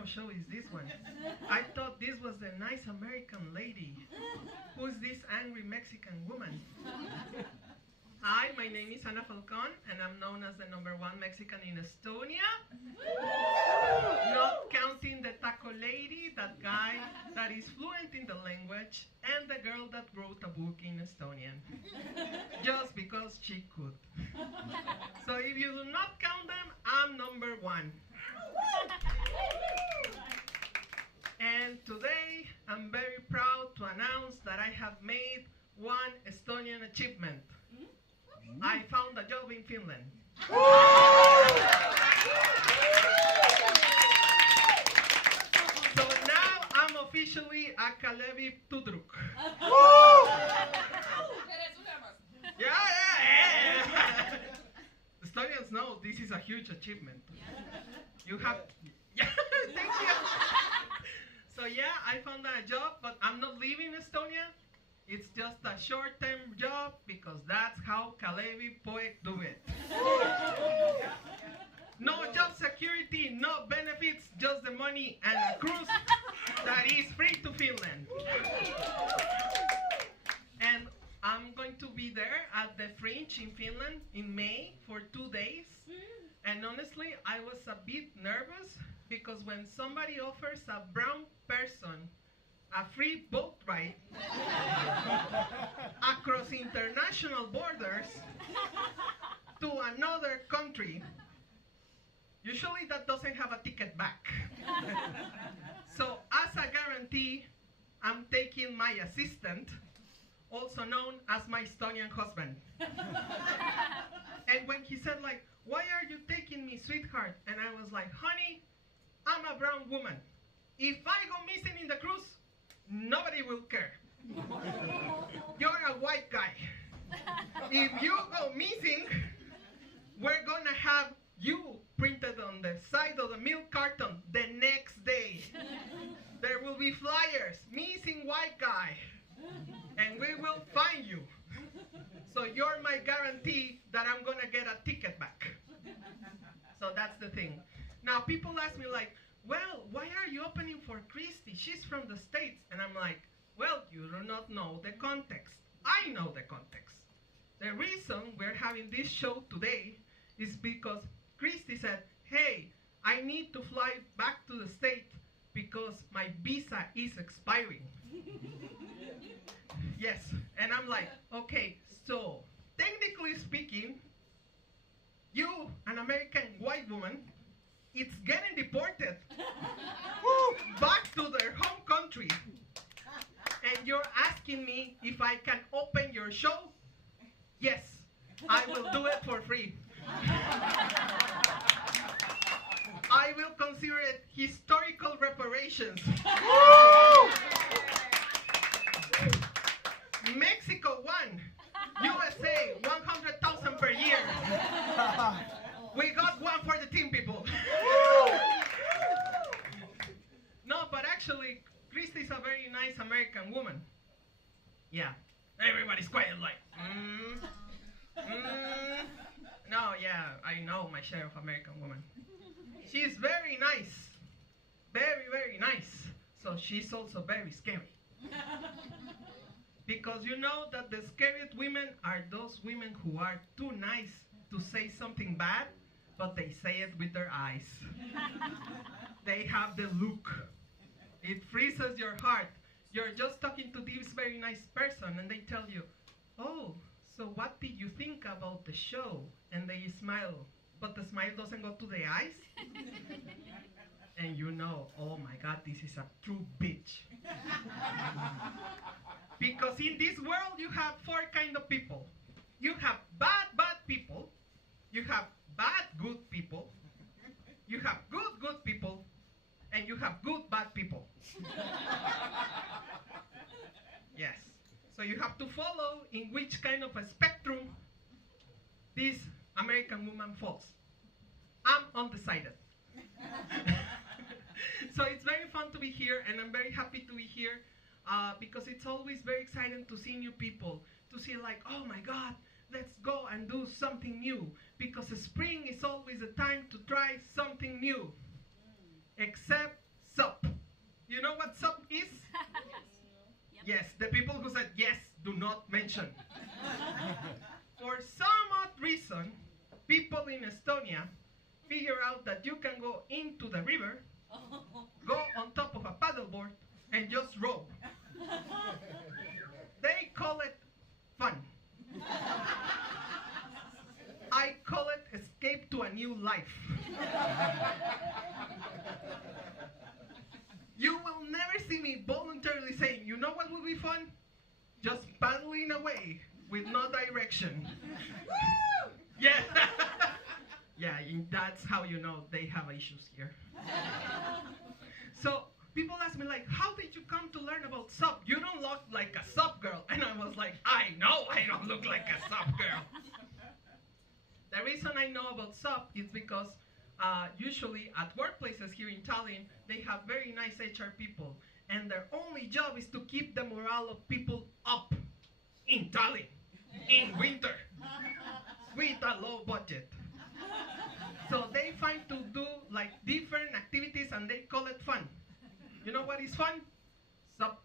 of show is this one? I thought this was the nice American lady. Who's this angry Mexican woman? Hi, my name is Ana Falcon, and I'm known as the #1 Mexican in Estonia. Not counting the taco lady, that guy that is fluent in the language, and the girl that wrote a book in Estonian. Just because she could. So if you do not count them, I'm #1. And today, I'm very proud to announce that I have made one Estonian achievement. I found a job in Finland. So now I'm officially a Kalevi Tudruk. Yeah. Estonians know this is a huge achievement. You have, yeah, thank you. So yeah, I found a job, but I'm not leaving Estonia. It's just a short-term job because that's how Kalevi poet do it. No job security, no benefits, just the money and a cruise that is free to Finland. And I'm going to be there at the Fringe in Finland in May for 2 days. And honestly, I was a bit nervous because when somebody offers a brown person a free boat ride across international borders to another country, usually that doesn't have a ticket back. So as a guarantee, I'm taking my assistant, also known as my Estonian husband. And when he said like, "Why are you taking me, sweetheart?" And I was like, "Honey, I'm a brown woman. If I go missing in the cruise, nobody will care. You're a white guy. If you go missing, we're gonna have you printed on the side of the milk carton the next day. There will be flyers, missing white guy, and we will find you. So you're my guarantee that I'm gonna get a ticket back." So that's the thing. Now people ask me like, "Well, why are you opening for Christy? She's from the States." And I'm like, well, you do not know the context. I know the context. The reason we're having this show today is because Christy said, "Hey, I need to fly back to the States because my visa is expiring." Yes, and I'm like, okay, so technically speaking, you, an American white woman, it's getting deported back to their home country. And you're asking me if I can open your show? Yes, I will do it for free. I will consider it historical reparations. Mexico won. USA, 100,000 per year. We got one for the team, people. No, but actually, Christy's a very nice American woman. Yeah. Everybody's quiet like, No, yeah, I know my share of American woman. She's very nice. Very, very nice. So she's also very scary. Because you know that the scariest women are those women who are too nice to say something bad, but they say it with their eyes. They have the look. It freezes your heart. You're just talking to this very nice person and they tell you, "Oh, so what did you think about the show?" And they smile, but the smile doesn't go to the eyes. And you know, oh my God, this is a true bitch. Because in this world you have 4 kinds of people. You have bad people. You have bad good people. You have good people. And you have good bad people. Yes. So you have to follow in which kind of a spectrum this American woman falls. I'm undecided. So it's very fun to be here, and I'm very happy to be here because it's always very exciting to see new people, to see like, oh my God, let's go and do something new, because spring is always a time to try something new. Except SUP. You know what SUP is? Yes, the people who said yes do not mention. For some odd reason, people in Estonia figure out that you can go into the river, go on top of a paddleboard, and just row. They call it fun. I call it escape to a new life. You will never see me voluntarily saying, you know what would be fun? Just paddling away with no direction. Woo! Yeah. Yeah, that's how you know they have issues here. So people ask me like, how did you come to learn about SUP? You don't look like a SUP girl. And I was like, I know I don't look like a SUP girl. The reason I know about SUP is because usually at workplaces here in Tallinn, they have very nice HR people. And their only job is to keep the morale of people up in Tallinn, in winter, with a low budget. So they find to do like different activities and they call it fun. You know what is fun? SUP.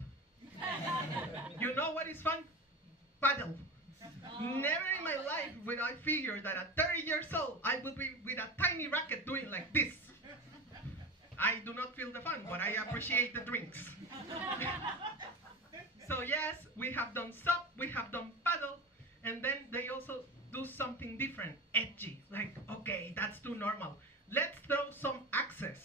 You know what is fun? Paddle. Never in my life would I figure that at 30 years old I would be with a tiny racket doing like this. I do not feel the fun, but I appreciate the drinks. So yes, we have done SUP, we have done paddle, and then they also do something different, edgy. Like, okay, that's too normal. Let's throw some axes.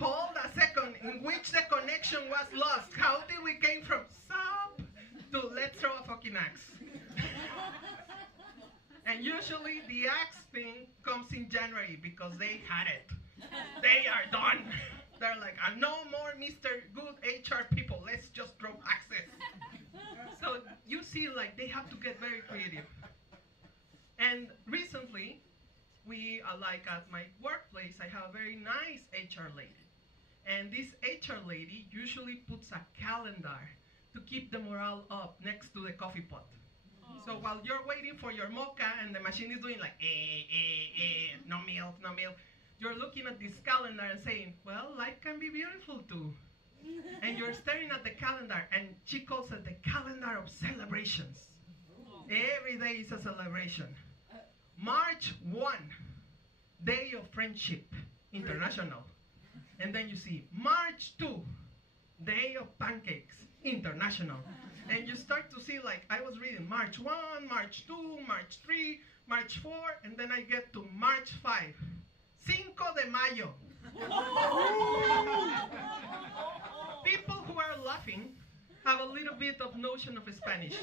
Hold a second, in which the connection was lost. How did we came from SUP to let's throw a fucking axe? And usually the axe thing comes in January because they had it. They are done. They're like, no more Mr. Good HR people. Let's just throw axes. So you see, like, they have to get very creative. And recently, we, like at my workplace, I have a very nice HR lady. And this HR lady usually puts a calendar to keep the morale up next to the coffee pot. So while you're waiting for your mocha and the machine is doing like, no milk, no milk, you're looking at this calendar and saying, well, life can be beautiful too. And you're staring at the calendar, and she calls it the calendar of celebrations. Every day is a celebration. March 1, Day of Friendship International. And then you see March 2, Day of Pancakes International. And you start to see, like, I was reading March 1, March 2, March 3, March 4, and then I get to March 5. Cinco de Mayo. People who are laughing have a little bit of notion of Spanish.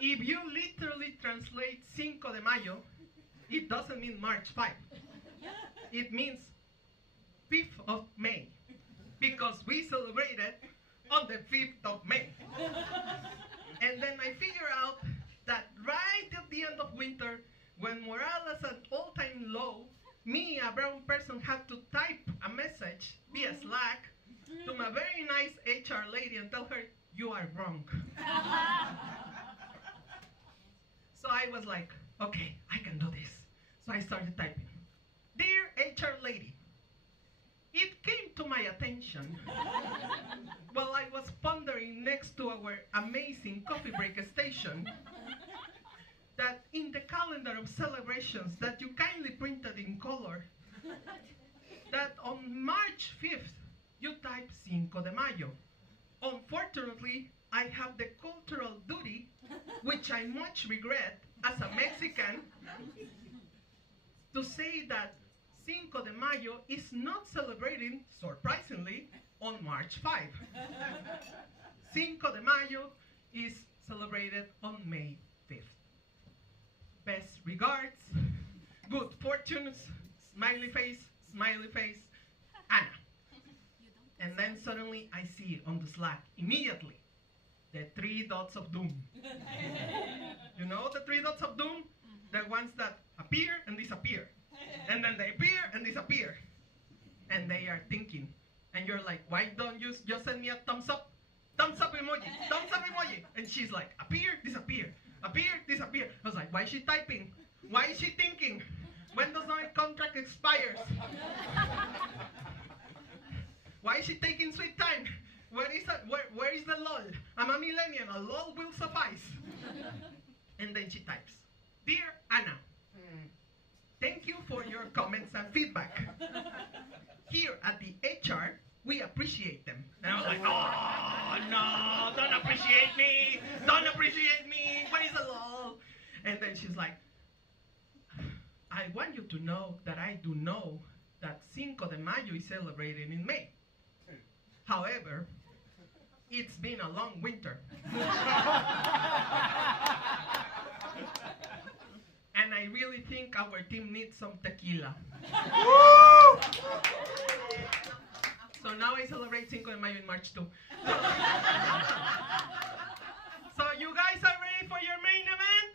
If you literally translate Cinco de Mayo, it doesn't mean March 5. It means 5th of May, because we celebrated on the 5th of May. And then I figure out that right at the end of winter, when morale is at all-time low, me, a brown person, have to type a message via Slack to my very nice HR lady and tell her, you are wrong. So I was like, okay, I can do this. So I started typing. Dear HR lady, it came to my attention while I was pondering next to our amazing coffee break station that in the calendar of celebrations that you kindly printed in color, that on March 5th, you type Cinco de Mayo. Unfortunately, I have the cultural duty, which I much regret as a Mexican, to say that Cinco de Mayo is not celebrating, surprisingly, on March 5. Cinco de Mayo is celebrated on May 5th. Best regards, good fortunes, smiley face, Anna. And then suddenly I see on the Slack, immediately, the 3 dots of doom. You know the 3 dots of doom? The ones that appear and disappear. And then they appear and disappear. And they are thinking. And you're like, why don't you just send me a thumbs up? Thumbs up emoji, thumbs up emoji. And she's like, appear, disappear, appear, disappear. I was like, why is she typing? Why is she thinking? When does my contract expires? Why is she taking sweet time? Where is the lull? I'm a millennial. A lull will suffice. And then she types, Dear Anna, thank you for your comments and feedback. Here at the HR, we appreciate them. And I was like, oh, no, don't appreciate me. Don't appreciate me. What is the lull? And then she's like, I want you to know that I do know that Cinco de Mayo is celebrated in May. However, it's been a long winter. And I really think our team needs some tequila. So now I celebrate Cinco de Mayo in March too. So you guys are ready for your main event?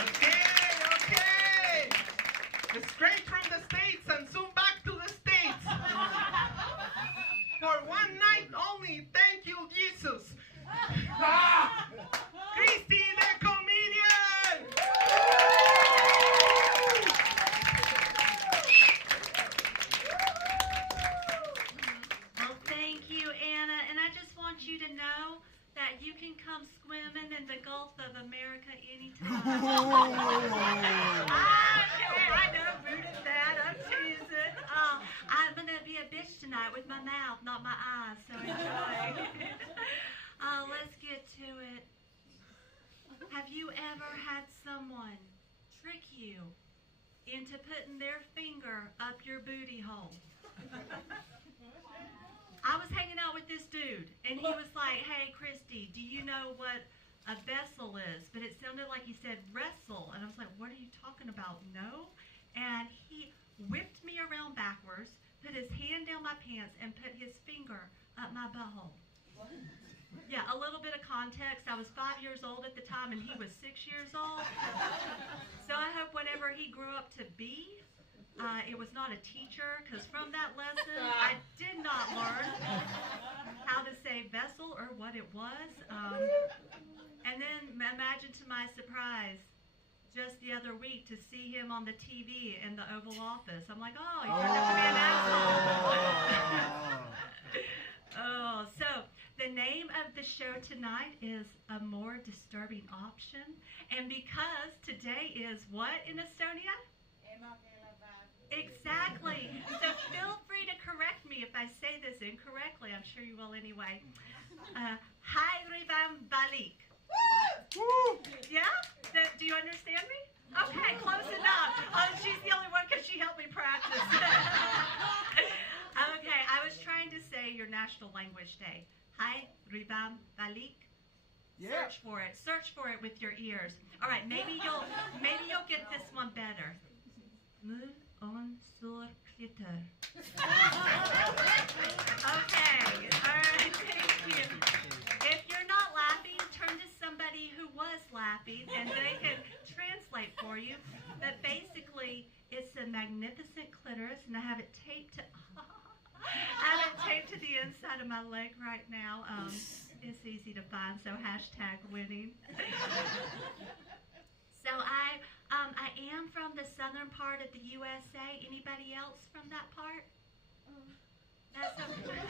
Okay. Straight from the States and soon back to the States. For one night only, thank you, Jesus. Christy the comedian! Well, thank you, Anna. And I just want you to know that you can come swimming in the Gulf of America anytime. I know, rooted that. I'm teasing. I'm going to be a bitch tonight with my mouth, not my eyes, so enjoy. Let's get to it. Have you ever had someone trick you into putting their finger up your booty hole? I was hanging out with this dude, and he was like, hey, Christy, do you know what a vessel is? But it sounded like he said wrestle, and I was like, what are you talking about? No? And he whipped me around backwards, put his hand down my pants, and put his finger up my butthole. Yeah, a little bit of context. I was 5 years old at the time, and he was 6 years old. So I hope whatever he grew up to be, it was not a teacher, because from that lesson, I did not learn how to say vessel or what it was. And then imagine to my surprise, just the other week, to see him on the TV in the Oval Office. I'm like, oh, he turned out to be an asshole. Oh, so the name of the show tonight is A More Disturbing Option. And because today is what in Estonia? Exactly. So feel free to correct me if I say this incorrectly. I'm sure you will anyway. Hi, Rivam Balik. Yeah? Do you understand me? Okay, close enough. Oh, she's the only one because she helped me practice. Okay, I was trying to say your National Language Day. Hi, Rivam Balik. Yeah. Search for it. Search for it with your ears. All right, maybe you'll get this one better. Move on sur Twitter. Okay. All right. Thank you. If you're not laughing, turn to somebody who was laughing, and they can translate for you. But basically, it's a magnificent clitoris, and I have it taped to. I have it taped to the inside of my leg right now. It's easy to find, so hashtag winning. So I am from the southern part of the USA. Anybody else from that part? That's okay.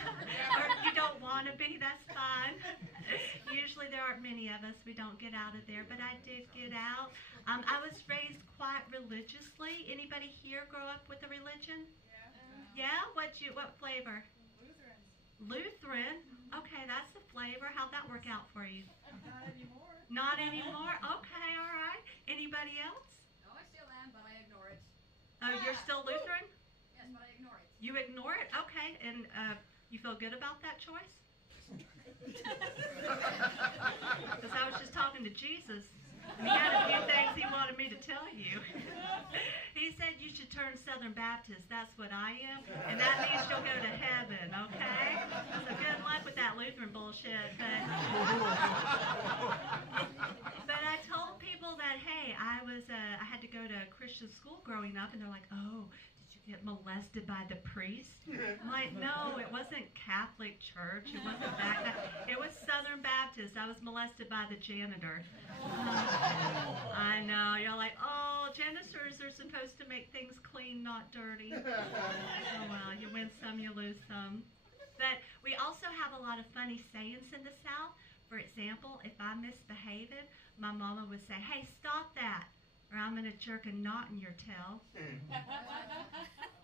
Or if you don't want to be, that's fine. Usually there aren't many of us. We don't get out of there, but I did get out. I was raised quite religiously. Anybody here grow up with a religion? Yeah? What flavor? Lutheran? Okay, that's the flavor. How'd that work out for you? Not anymore. Not anymore? Okay, all right. Anybody else? No, I still am, but I ignore it. Oh, you're still Lutheran? Yes, but I ignore it. You ignore it? Okay, and you feel good about that choice? Because I was just talking to Jesus, and he had a few things he wanted me to tell you. He said you should turn Southern Baptist. That's what I am, and that means you'll go to heaven, okay? So good luck with that Lutheran bullshit. But I told people that, hey, I had to go to a Christian school growing up, and they're like, oh, get molested by the priest? I'm like, no, it wasn't Catholic church. It wasn't that. It was Southern Baptist. I was molested by the janitor. I I know. You're like, oh, janitors are supposed to make things clean, not dirty. Oh, well, you win some, you lose some. But we also have a lot of funny sayings in the South. For example, if I misbehaved, my mama would say, hey, stop that, or I'm going to jerk a knot in your tail.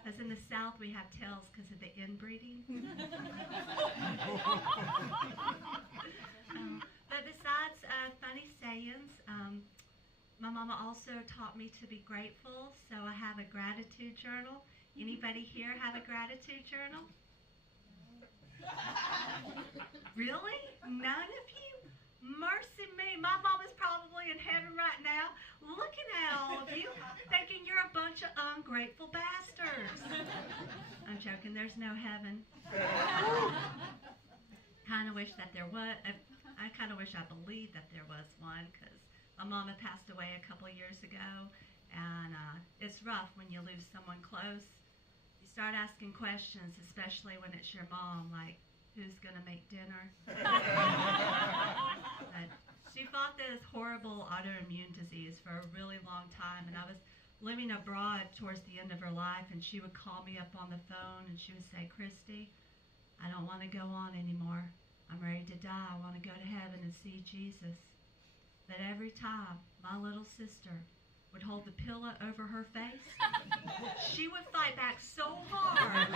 Because in the South, we have tails because of the inbreeding. But besides funny sayings, my mama also taught me to be grateful, so I have a gratitude journal. Anybody here have a gratitude journal? Really? None of you? Mercy me. My mama's probably in heaven right now looking at all of you thinking you're a bunch of ungrateful bastards. I'm joking. There's no heaven. Kind of wish that there was. I kind of wish I believed that there was one, because my mama passed away a couple years ago, and it's rough when you lose someone close. You start asking questions, especially when it's your mom, like, who's going to make dinner? But she fought this horrible autoimmune disease for a really long time, and I was living abroad towards the end of her life, and she would call me up on the phone, and she would say, Christy, I don't want to go on anymore. I'm ready to die. I want to go to heaven and see Jesus. But every time my little sister would hold the pillow over her face, she would fight back so hard,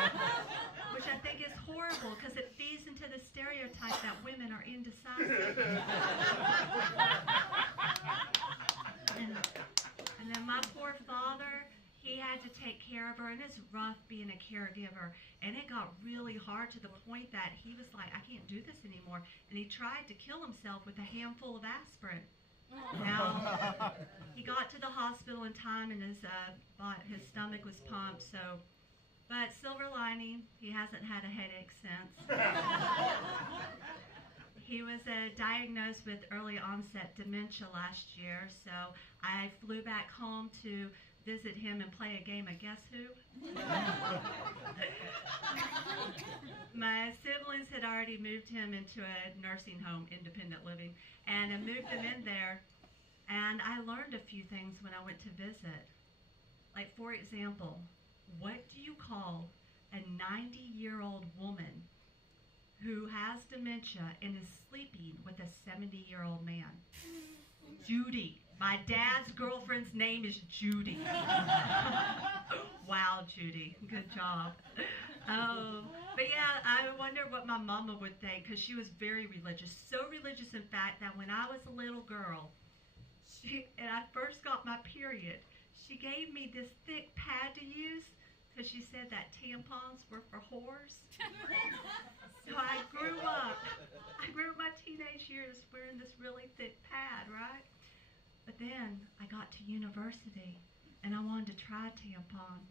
which I think is horrible because it feeds into the stereotype that women are indecisive. And then my poor father, he had to take care of her, and it's rough being a caregiver. And it got really hard to the point that he was like, I can't do this anymore. And he tried to kill himself with a handful of aspirin. Now, he got to the hospital in time, and his stomach was pumped. So, but silver lining, he hasn't had a headache since. He was diagnosed with early onset dementia last year, so I flew back home to visit him and play a game of Guess Who? My siblings had already moved him into a nursing home, independent living, and I moved him in there, and I learned a few things when I went to visit. Like, for example, what do you call a 90-year-old woman who has dementia and is sleeping with a 70-year-old man? Judy. My dad's girlfriend's name is Judy. Wow, Judy. Good job. Oh, but yeah, I wonder what my mama would think, because she was very religious. So religious, in fact, that when I was a little girl, and I first got my period, she gave me this thick pad to use, because she said that tampons were for whores. So I grew up my teenage years wearing this really thick pad, right? But then I got to university, and I wanted to try a tampon.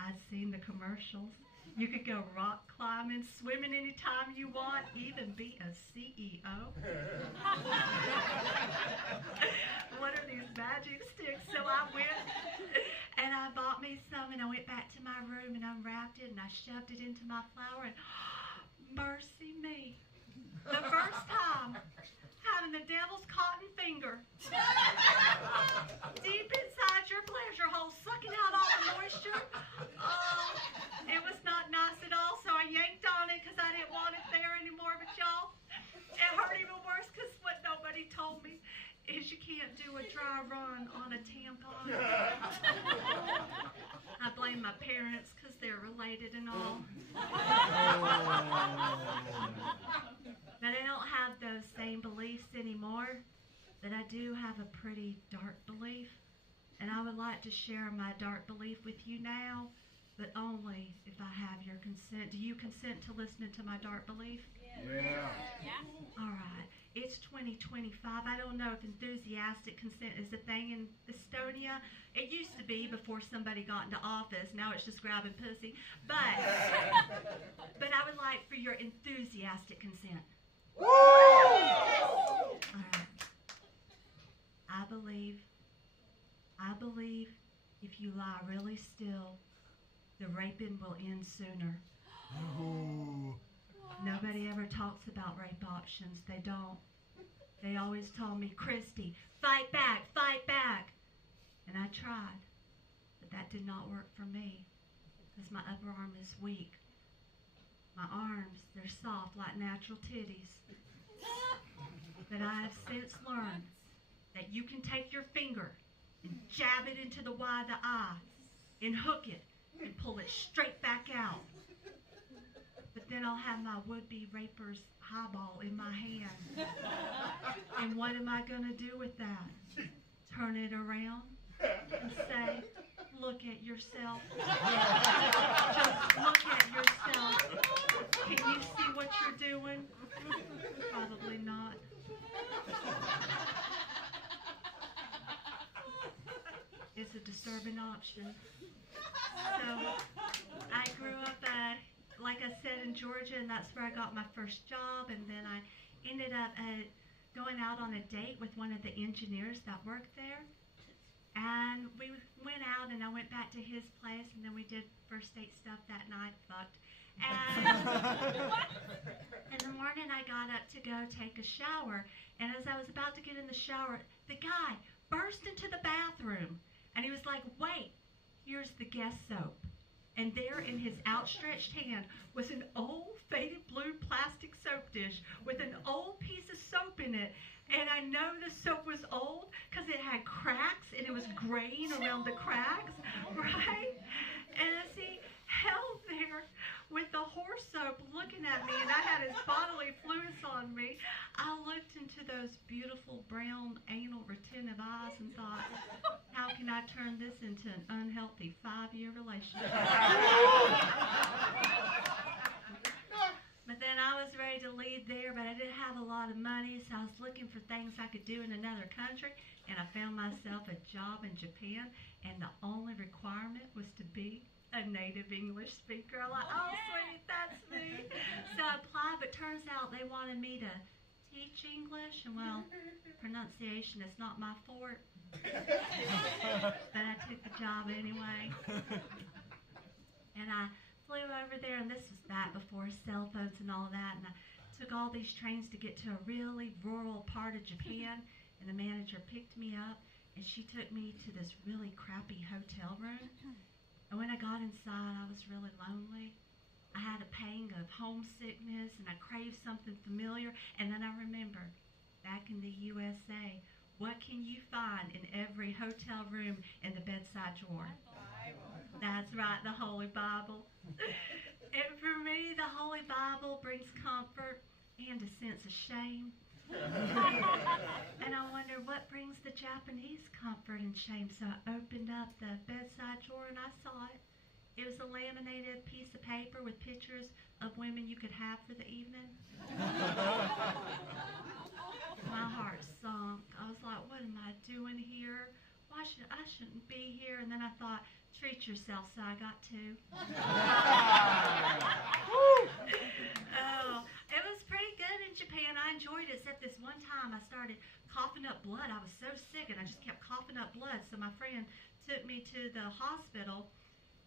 I'd seen the commercials. You could go rock climbing, swimming anytime you want, even be a CEO. What are these magic sticks? So I went, and I bought me some, and I went back to my room, and unwrapped it, and I shoved it into my flower, and mercy me. The first time, having the devil's cotton finger deep inside your pleasure hole, sucking out all the moisture. It was not nice at all, so I yanked on it because I didn't want it there anymore. But y'all, it hurt even worse because what nobody told me is you can't do a dry run on a tampon. I blame my parents because they're related and all. But I don't have those same beliefs anymore, but I do have a pretty dark belief, and I would like to share my dark belief with you now, but only if I have your consent. Do you consent to listening to my dark belief? Yeah. All right. It's 2025. I don't know if enthusiastic consent is a thing in Estonia. It used to be before somebody got into office. Now it's just grabbing pussy. But I would like for your enthusiastic consent. Woo! All right. I believe if you lie really still, the raping will end sooner. Ooh. Nobody ever talks about rape options. They don't. They always told me, Christy, fight back, fight back. I tried, but that did not work for me because my upper arm is weak. My arms, they're soft like natural titties. But I have since learned that you can take your finger and jab it into the Y of the eye and hook it and pull it straight back out. But then I'll have my would-be raper's highball in my hand. And what am I going to do with that? Turn it around and say, look at yourself. Just look at yourself. Can you see what you're doing? Probably not. It's a disturbing option. So I grew up, like I said, in Georgia, and that's where I got my first job. And then I ended up going out on a date with one of the engineers that worked there. And we went out, and I went back to his place, and then we did first date stuff that night, fucked. And in the morning, I got up to go take a shower. And as I was about to get in the shower, the guy burst into the bathroom. And he was like, wait, here's the guest soap. And there in his outstretched hand was an old faded blue plastic soap dish with an old piece of soap in it. And I know the soap was old because it had cracks and it was graying around the cracks, right? And as he held there with the horse soap looking at me, and I had his bodily fluids on me, I looked into those beautiful brown anal retentive eyes and thought, how can I turn this into an unhealthy 5-year relationship? But then I was ready to leave there, but I didn't have a lot of money, so I was looking for things I could do in another country, and I found myself a job in Japan, and the only requirement was to be a native English speaker. I'm like, oh, sweet, that's me. So I applied, but turns out they wanted me to teach English, and well, pronunciation is not my forte. But I took the job anyway. And I flew over there, and this was back before cell phones and all that, and I took all these trains to get to a really rural part of Japan, and the manager picked me up, and she took me to this really crappy hotel room. And when I got inside, I was really lonely. I had a pang of homesickness, and I craved something familiar, and then I remembered, back in the USA, what can you find in every hotel room in the bedside drawer? That's right, the Holy Bible. And for me, the Holy Bible brings comfort and a sense of shame. And I wonder what brings the Japanese comfort and shame. So I opened up the bedside drawer and I saw it. It was a laminated piece of paper with pictures of women you could have for the evening. My heart sunk. I was like, what am I doing here? I shouldn't be here. And then I thought, treat yourself, so I got two. Oh, it was pretty good in Japan. I enjoyed it, except this one time I started coughing up blood. I was so sick, and I just kept coughing up blood. So my friend took me to the hospital,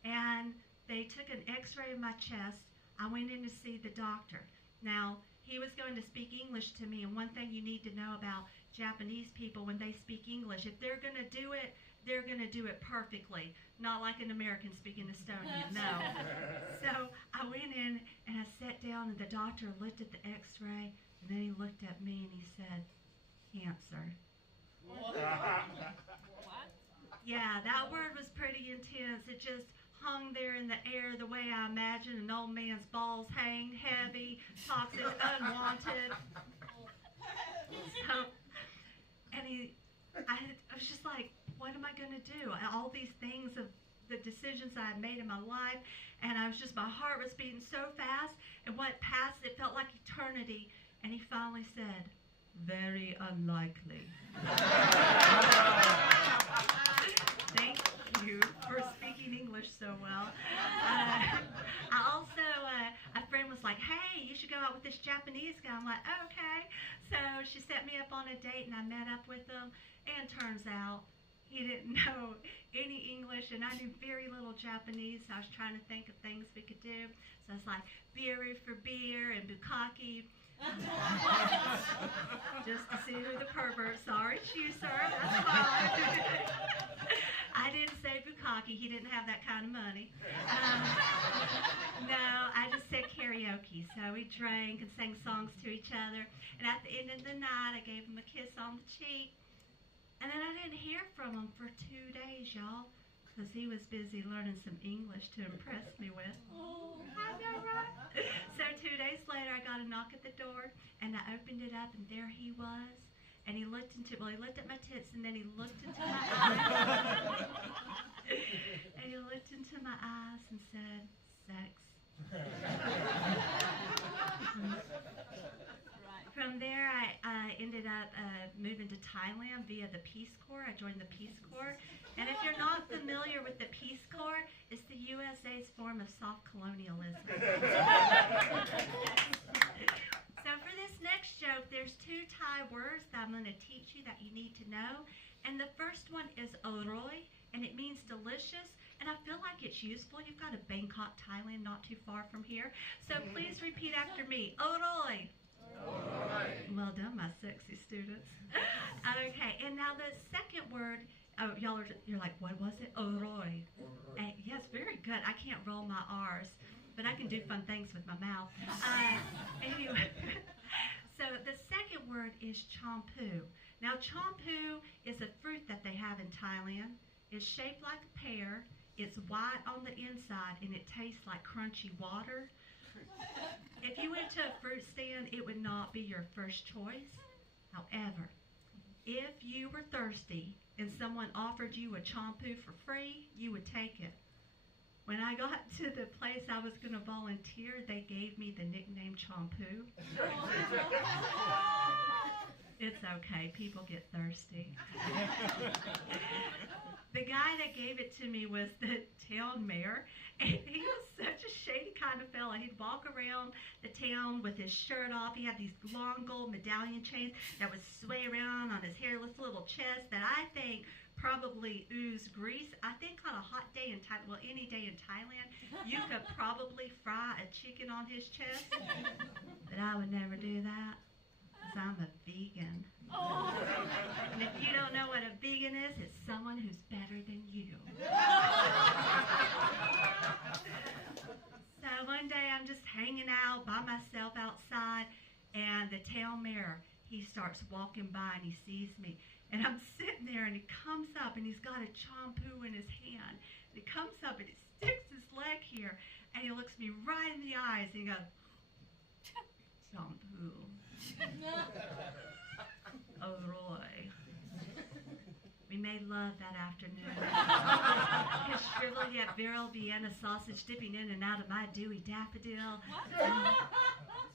and they took an x-ray of my chest. I went in to see the doctor. Now, he was going to speak English to me, and one thing you need to know about Japanese people when they speak English, if they're going to do it, they're going to do it perfectly, not like an American speaking Estonian, no. So I went in and I sat down, and the doctor looked at the x-ray, and then he looked at me and he said, cancer. What? Yeah, that word was pretty intense. It just hung there in the air the way I imagine an old man's balls hang, heavy, toxic, unwanted. So, and I was just like, what am I going to do? All these things of the decisions I had made in my life, and my heart was beating so fast, and what passed, it felt like eternity, and he finally said, very unlikely. Thank you for speaking English so well. A friend was like, hey, you should go out with this Japanese guy. I'm like, okay. So she set me up on a date, and I met up with him, and turns out he didn't know any English, and I knew very little Japanese, so I was trying to think of things we could do. So I was like, beer for beer and bukkake. Just to see who the perverts are. It's you, sir. That's fine. I karaoke. He didn't have that kind of money. No, I just said karaoke. So we drank and sang songs to each other. And at the end of the night, I gave him a kiss on the cheek. And then I didn't hear from him for 2 days, y'all, because he was busy learning some English to impress me with. Oh, I know, right? So 2 days later, I got a knock at the door, and I opened it up, and there he was. And he looked he looked at my tits, and then he looked into my eyes. And he looked into my eyes and said, sex. From there, I ended up moving to Thailand via the Peace Corps. I joined the Peace Corps. And if you're not familiar with the Peace Corps, it's the USA's form of soft colonialism. So for this next joke, there's 2 Thai words that I'm going to teach you that you need to know. And the first one is oroi, and it means delicious. And I feel like it's useful. You've got a Bangkok, Thailand, not too far from here. So please repeat after me. Oroi. Well done, my sexy students. Okay, and now the second word, you're like, what was it? Oroi. Yes, very good. I can't roll my R's, but I can do fun things with my mouth. Anyway, so the second word is champu. Now, champu is a fruit that they have in Thailand. It's shaped like a pear. It's white on the inside, and it tastes like crunchy water. If you went to a fruit stand, it would not be your first choice. However, if you were thirsty and someone offered you a champu for free, you would take it. When I got to the place I was going to volunteer, they gave me the nickname champu. It's okay. People get thirsty. The guy that gave it to me was the town mayor, and he was such a shady kind of fella. He'd walk around the town with his shirt off. He had these long gold medallion chains that would sway around on his hairless little chest that I think probably oozed grease. I think on a hot day in Thailand, well, any day in Thailand, you could probably fry a chicken on his chest, but I would never do that because I'm a vegan. And if you don't know what a vegan is, it's someone who's better than you. So one day I'm just hanging out by myself outside, and the town mayor, he starts walking by and he sees me. And I'm sitting there, and he comes up, and he's got a champu in his hand. And he comes up, and he sticks his leg here, and he looks me right in the eyes, and he goes, champu. Oh, Roy. We made love that afternoon. His shriveled yet virile Vienna sausage dipping in and out of my dewy daffodil.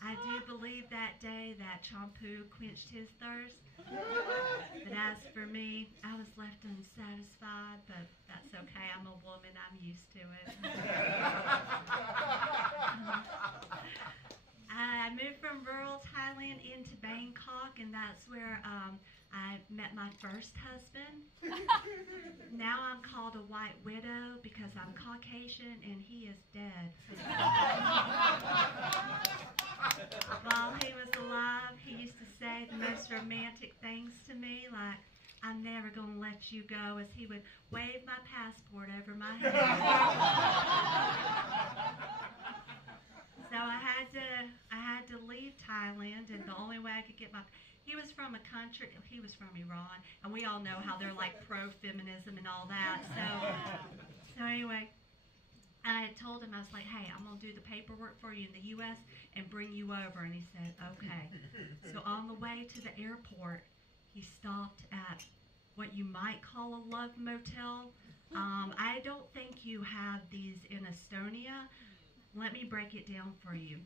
I do believe that day that champu quenched his thirst. But as for me, I was left unsatisfied, but that's okay. I'm a woman. I'm used to it. I moved from rural Thailand into Bangkok, and that's where I met my first husband. Now I'm called a white widow because I'm Caucasian and he is dead. While he was alive, he used to say the most romantic things to me, like, I'm never going to let you go, as he would wave my passport over my head. So I had to leave Thailand, and the only way I could get he was from Iran, and we all know how they're like pro-feminism and all that. So anyway, I told him, I was like, hey, I'm going to do the paperwork for you in the U.S. and bring you over. And he said, okay. So on the way to the airport, he stopped at what you might call a love motel. I don't think you have these in Estonia. Let me break it down for you.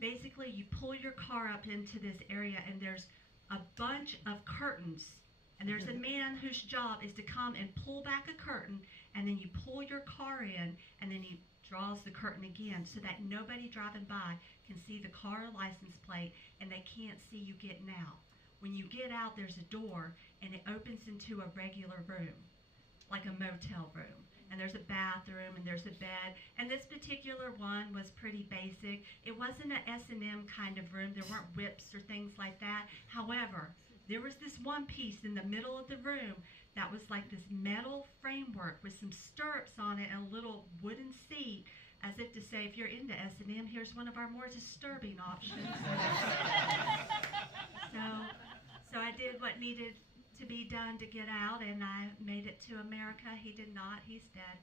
Basically, you pull your car up into this area, and there's a bunch of curtains. And there's a man whose job is to come and pull back a curtain, and then you pull your car in, and then he draws the curtain again so that nobody driving by can see the car license plate, and they can't see you getting out. When you get out, there's a door, and it opens into a regular room, like a motel room. And there's a bathroom, and there's a bed. And this particular one was pretty basic. It wasn't an S&M kind of room. There weren't whips or things like that. However, there was this one piece in the middle of the room that was like this metal framework with some stirrups on it and a little wooden seat, as if to say, if you're into S&M, here's one of our more disturbing options. So I did what needed to be done to get out, and I made it to America. He did not. He's dead.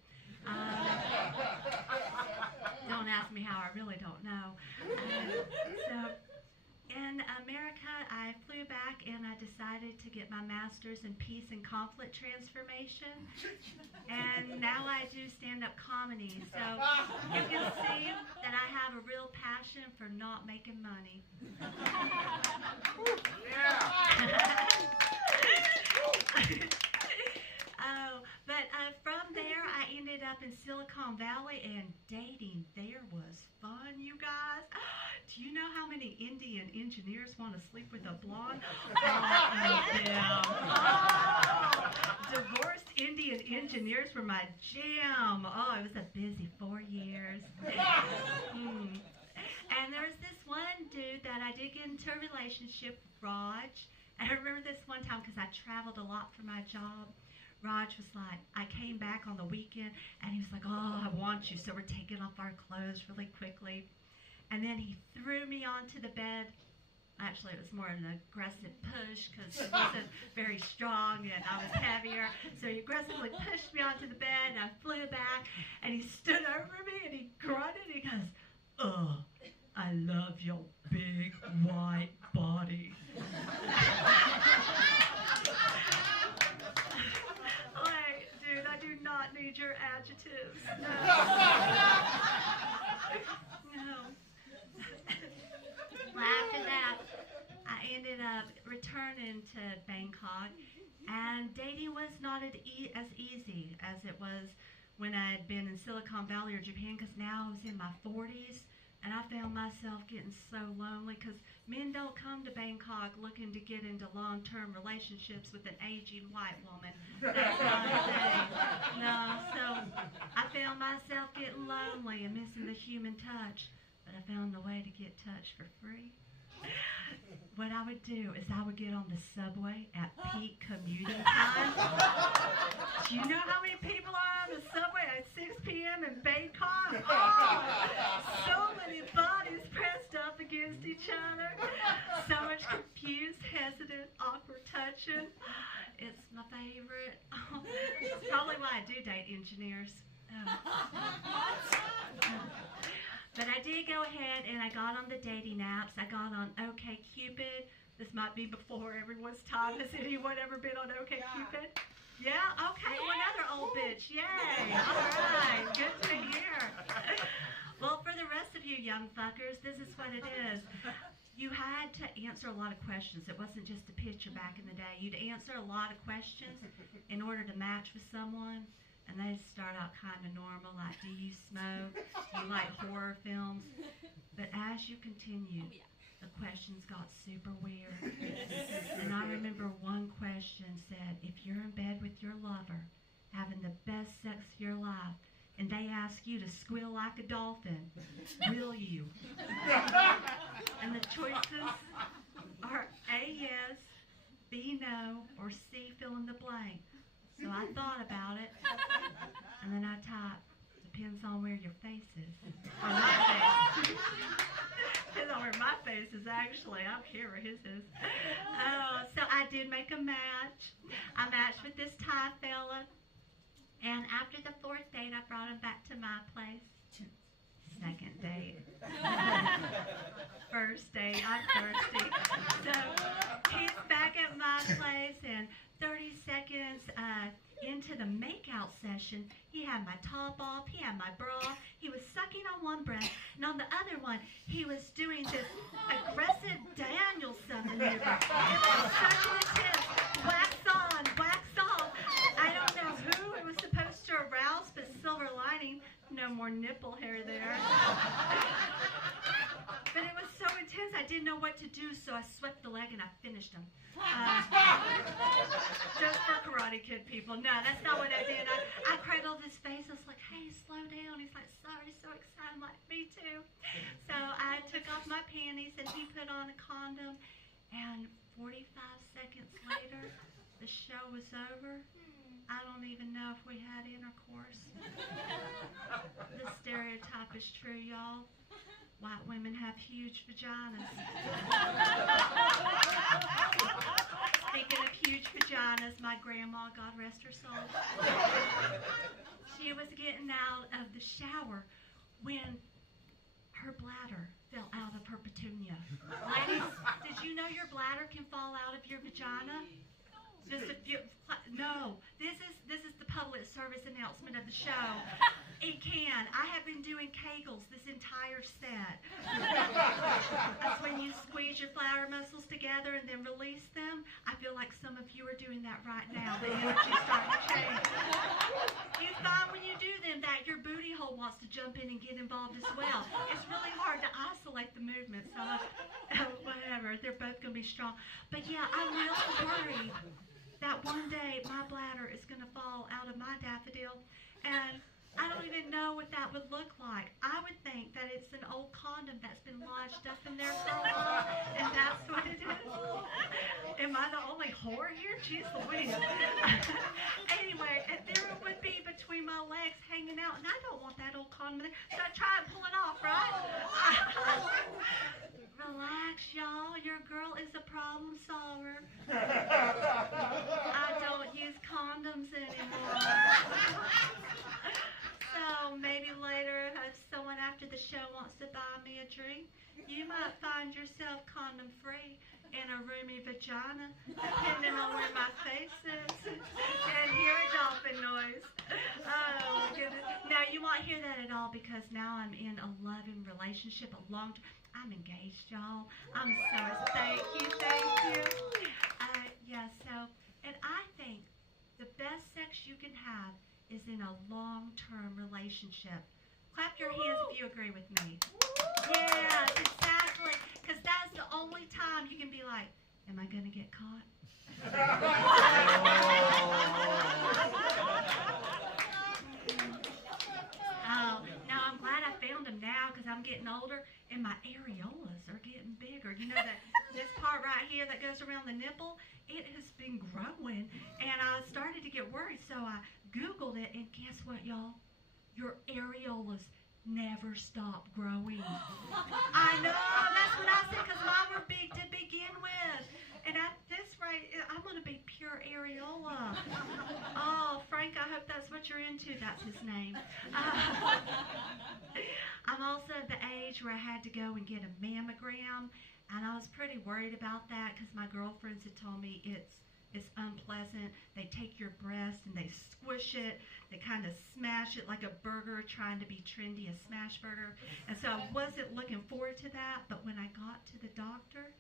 Don't ask me how. I really don't know. So in America, I flew back and I decided to get my master's in peace and conflict transformation. And now I do stand-up comedy. So you can see that I have a real passion for not making money. From there, I ended up in Silicon Valley, and dating there was fun, you guys. Do you know how many Indian engineers want to sleep with a blonde? Divorced Indian engineers were my jam. Oh, it was a busy 4 years. And there was this one dude that I did get into a relationship with, Raj. And I remember this one time because I traveled a lot for my job. Raj was like, I came back on the weekend, and he was like, oh, I want you, so we're taking off our clothes really quickly. And then he threw me onto the bed. Actually, it was more an aggressive push because he wasn't very strong and I was heavier. So he aggressively pushed me onto the bed, and I flew back, and he stood over me, and he grunted, and he goes, oh, I love your big white body. Like, dude, I do not need your adjectives. No. No. Well, after that, I ended up returning to Bangkok, and dating was not as easy as it was when I had been in Silicon Valley or Japan, because now I was in my 40s, and I found myself getting so lonely because men don't come to Bangkok looking to get into long-term relationships with an aging white woman. That's not a thing. No, so I found myself getting lonely and missing the human touch. But I found a way to get touch for free. What I would do is I would get on the subway at peak commuting time. Do you know how many people are on the subway at 6 p.m. in Bangkok? Oh, so many bodies pressed up against each other. So much confused, hesitant, awkward touching. It's my favorite. It's probably why I do date engineers. But I did go ahead and I got on the dating apps. I got on OkCupid. This might be before everyone's time. Has anyone ever been on OkCupid? Yeah? Okay, one other old bitch. Yay! All right, good to hear. Well, for the rest of you young fuckers, this is what it is. You had to answer a lot of questions. It wasn't just a picture back in the day. You'd answer a lot of questions in order to match with someone. And they start out kind of normal, like, do you smoke? Do you like horror films? But as you continued, the questions got super weird. And I remember one question said, if you're in bed with your lover, having the best sex of your life, and they ask you to squeal like a dolphin, will you? And the choices are A, yes, B, no, or C, fill in the blank. So I thought about it, and then I typed, depends on where your face is. Or my face. Depends on where my face is, actually. I'm here where his is. So I did make a match. I matched with this Thai fella, and after the 4th date, I brought him back to my place. 2nd date. 1st date, I'm thirsty. So he's back at my place, and 30 seconds into the makeout session, he had my top off, he had my bra, he was sucking on one breast, and on the other one, he was doing this aggressive Danielson maneuver. It was such an intense wax on, wax off. I don't know who it was supposed to arouse, but silver lining, no more nipple hair there. But it was so intense, I didn't know what to do, so I swept the leg and I finished him. Just for Karate Kid people. No, that's not what I did. I cradled his face. I was like, hey, slow down. He's like, sorry, so excited. I'm like, me too. So I took off my panties and he put on a condom. And 45 seconds later, the show was over. I don't even know if we had intercourse. The stereotype is true, y'all. White women have huge vaginas. Speaking of huge vaginas, my grandma, God rest her soul, she was getting out of the shower when her bladder fell out of her petunia. Ladies, did you know your bladder can fall out of your vagina? Just a few, no, this is the public service announcement of the show. It can. I have been doing Kegels this entire set. That's when you squeeze your flower muscles together and then release them. I feel like some of you are doing that right now. The energy's starting to change. You find when you do them that your booty hole wants to jump in and get involved as well. It's really hard to isolate the movement, so whatever. They're both going to be strong. But yeah, I'm really worried that one day my bladder is going to fall out of my daffodil, and I don't even know what that would look like. I would think that it's an old condom that's been lodged up in there for a while, and that's what it is. Am I the only whore here? Jeez Louise. Anyway, and there it would be between my legs hanging out, and I don't want that old condom there, so I try and pull it off, right? Relax, y'all. Your girl is a problem solver. I don't use condoms anymore. So maybe later, if someone after the show wants to buy me a drink, you might find yourself condom-free in a roomy vagina, depending on where my face is, and hear a dolphin noise. Oh, my goodness. Now, you won't hear that at all because now I'm in a loving relationship, a long-term. I'm engaged, y'all. I'm so, thank you. Yeah, so, and I think the best sex you can have is in a long-term relationship. Clap your hands if you agree with me. Yes, exactly. Because that's the only time you can be like, am I going to get caught? Oh, now I'm glad I found them now because I'm getting older and my areolas are getting bigger. You know that this part right here that goes around the nipple, it has been growing, and I started to get worried, so I Googled it, and guess what, y'all? Your areolas never stop growing. I know, that's what I said, because mine were big to begin with. And at this rate, I'm going to be pure areola. Oh, Frank, I hope that's what you're into. That's his name. I'm also at the age where I had to go and get a mammogram, and I was pretty worried about that because my girlfriends had told me it's unpleasant. They take your breast and they squish it. They kind of smash it like a burger, trying to be trendy, a smash burger. And so I wasn't looking forward to that, but when I got to the doctor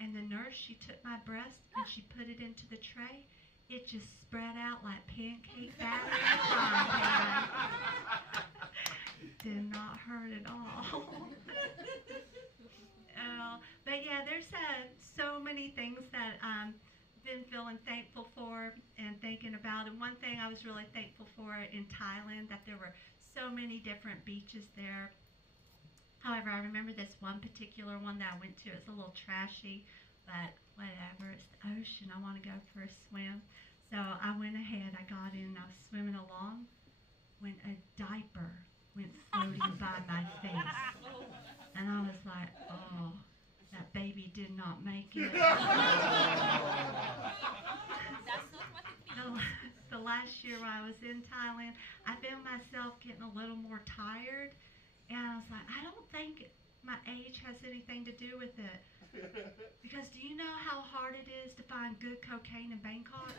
and the nurse, she took my breast and she put it into the tray, it just spread out like pancake batter in a frying pan. Did not hurt at all. But yeah, there's so many things that I've been feeling thankful for and thinking about. And one thing I was really thankful for in Thailand, that there were so many different beaches there. However, I remember this one particular one that I went to. It's a little trashy, but whatever. It's the ocean. I want to go for a swim. So I went ahead. I got in and I was swimming along when a diaper went floating by my face. And I was like, oh, that baby did not make it. The last year when I was in Thailand, I found myself getting a little more tired. And I was like, I don't think my age has anything to do with it. Because do you know how hard it is to find good cocaine in Bangkok?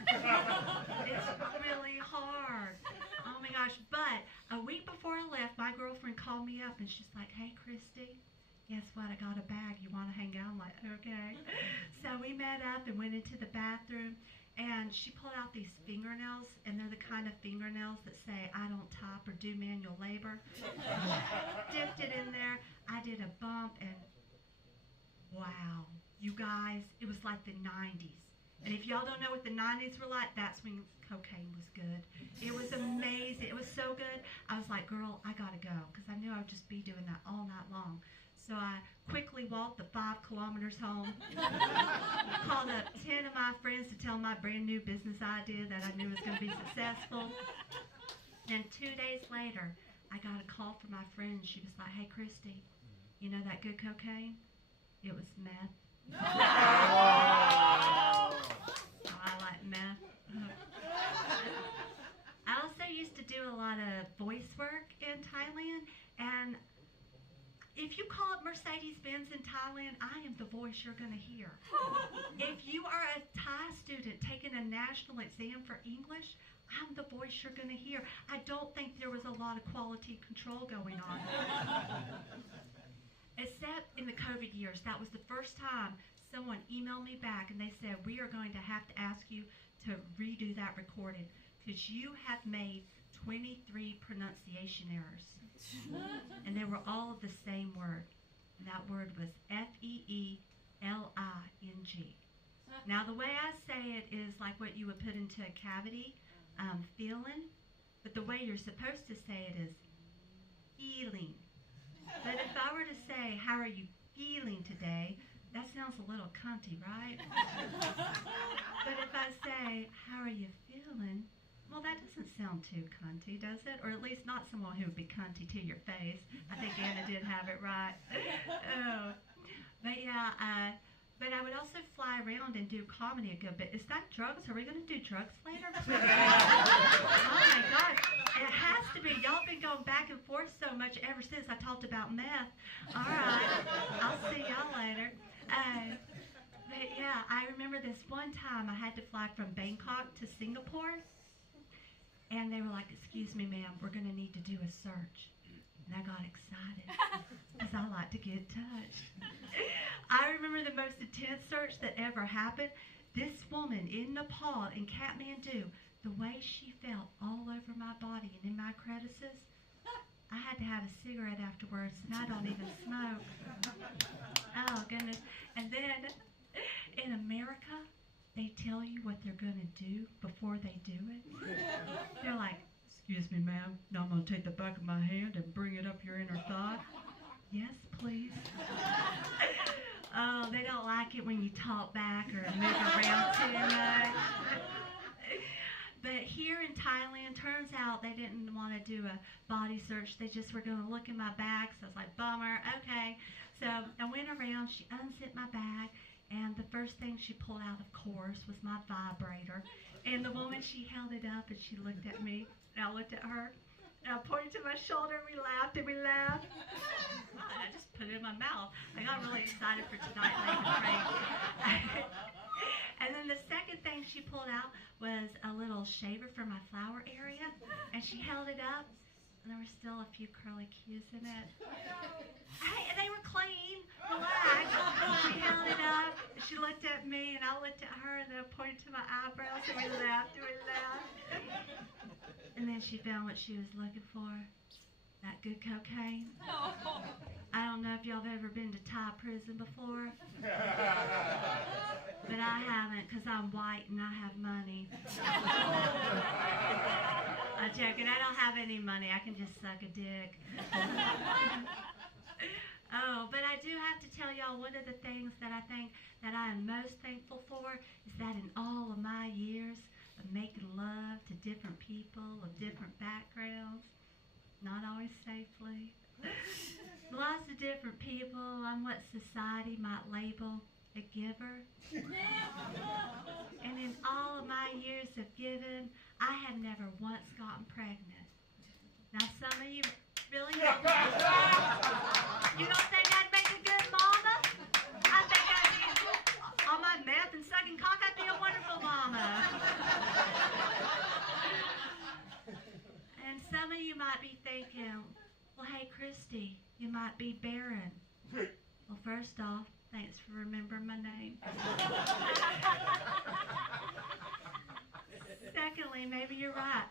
It's really hard. Oh my gosh. But a week before I left, my girlfriend called me up and she's like, hey, Christy, guess what? I got a bag. You want to hang out? I'm like, okay. So we met up and went into the bathroom. And she pulled out these fingernails, and they're the kind of fingernails that say, I don't type or do manual labor. Dipped it in there. I did a bump, and wow, you guys, it was like the 90s. And if y'all don't know what the 90s were like, that's when cocaine was good. It was amazing. It was so good. I was was like, girl, I got to go, because I knew I would just be doing that all night long. So I quickly walked the 5 kilometers home, called up 10 of my friends to tell my brand new business idea that I knew was going to be successful. And 2 days later, I got a call from my friend. She was like, hey, Christy, you know that good cocaine? It was meth. I like meth. I also used to do a lot of voice work in Thailand, and if you call up Mercedes-Benz in Thailand, I am the voice you're going to hear. If you are a Thai student taking a national exam for English, I'm the voice you're going to hear. I don't think there was a lot of quality control going on. Except in the COVID years, that was the first time someone emailed me back and they said, we are going to have to ask you to redo that recording because you have made 23 pronunciation errors. And they were all of the same word. And that word was Feeling. Now, the way I say it is like what you would put into a cavity, feeling. But the way you're supposed to say it is feeling. But if I were to say, how are you feeling today, that sounds a little cunty, right? But if I say, how are you feeling, well, that doesn't sound too cunty, does it? Or at least not someone who would be cunty to your face. I think Anna did have it right. Oh. But yeah, but I would also fly around and do comedy a good bit. Is that drugs? Are we going to do drugs later? Oh my God. It has to be. Y'all been going back and forth so much ever since I talked about meth. All right. I'll see y'all later. But yeah, I remember this one time I had to fly from Bangkok to Singapore. And they were like, excuse me, ma'am, we're going to need to do a search. And I got excited because I like to get touched. I remember the most intense search that ever happened. This woman in Nepal, in Kathmandu, the way she felt all over my body and in my crevices, I had to have a cigarette afterwards, and I don't even smoke. Oh, goodness. And then in America, they tell you what they're going to do before they do it. They're like, excuse me, ma'am, now I'm going to take the back of my hand and bring it up your inner thigh. Yes, please. Oh, they don't like it when you talk back or move around too much. But here in Thailand, turns out they didn't want to do a body search. They just were going to look in my bag. So I was like, bummer, okay. So I went around, she unzipped my bag, and the first thing she pulled out, of course, was my vibrator. And the woman, she held it up, and she looked at me, and I looked at her, and I pointed to my shoulder, and we laughed, and we laughed. Oh, and I just put it in my mouth. I got really excited for tonight, And then the second thing she pulled out was a little shaver for my flower area, and she held it up, and there were still a few curly cues in it. Hey, and they were clean. Relax. She held it up, and she looked at me, and I looked at her, and then I pointed to my eyebrows, and we laughed, and we laughed. And then she found what she was looking for, that good cocaine. I don't know if y'all have ever been to Thai prison before, but I haven't, because I'm white and I have money. I'm joking. I don't have any money. I can just suck a dick. Oh, but I do have to tell y'all, one of the things that I think that I am most thankful for is that in all of my years of making love to different people of different backgrounds, not always safely, lots of different people, I'm what society might label a giver. And in all of my years of giving, I have never once gotten pregnant. Now, some of you really don't. You don't think I'd make a good mama? I think I'd be on my meth and sucking cock. I'd be a wonderful mama. And some of you might be thinking, well, hey, Christy, you might be barren. Well, first off, thanks for remembering my name. Secondly, maybe you're right.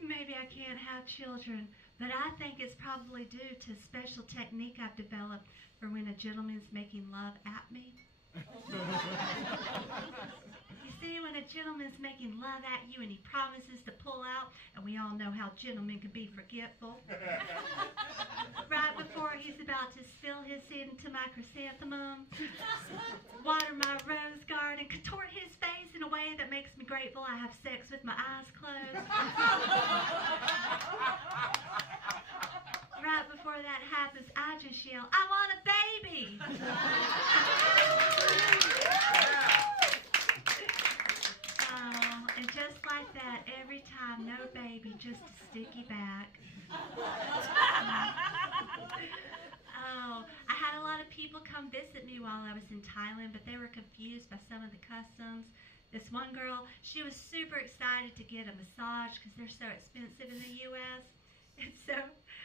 Maybe I can't have children, but I think it's probably due to a special technique I've developed for when a gentleman's making love at me. You see, when a gentleman's making love at you and he promises to pull out, and we all know how gentlemen can be forgetful. Right before he's about to spill his into my chrysanthemum, water my rose garden, contort his face in a way that makes me grateful I have sex with my eyes closed. Right before that happens, I just yell, I want a baby! Oh, and just like that, every time, no baby, just a sticky back. Oh, I had a lot of people come visit me while I was in Thailand, but they were confused by some of the customs. This one girl, she was super excited to get a massage because they're so expensive in the U.S. And so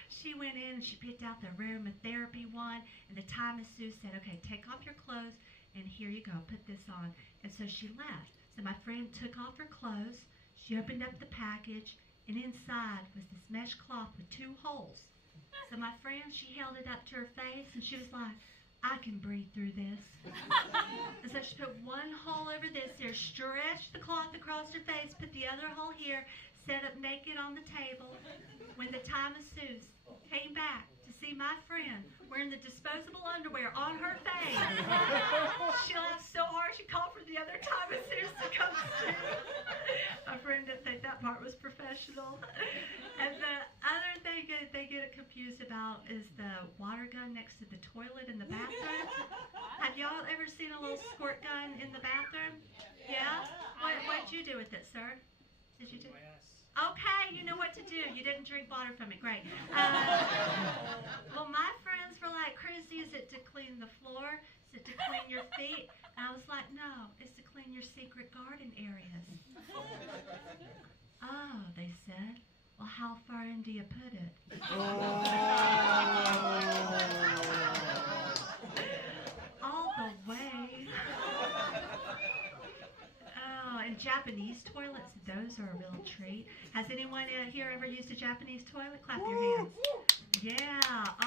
she went in and she picked out the aromatherapy one, and the Thai masseuse said, okay, take off your clothes, and here you go, put this on. And so she left. So my friend took off her clothes, she opened up the package, and inside was this mesh cloth with 2 holes. So my friend, she held it up to her face, and she was like, I can breathe through this. And so she put one hole over this here, stretched the cloth across her face, put the other hole here, set up naked on the table. When the Thai masseuse came back to see my friend wearing the disposable underwear on her face, she laughed so hard she called for the other Thai masseuse to come see. My friend didn't think that part was professional. And the other thing that they get confused about is the water gun next to the toilet in the bathroom. Have y'all ever seen a little squirt gun in the bathroom? Yeah? What'd you do with it, sir? Did you do it? Okay, you know what to do. You didn't drink water from it. Great. Well, my friends were like, Christy, is it to clean the floor? Is it to clean your feet? And I was like, no, it's to clean your secret garden areas. Oh, they said. Well, how far in do you put it? All the way. Oh, and Japanese toilets, those are a real treat. Has anyone here ever used a Japanese toilet? Clap your hands. Yeah,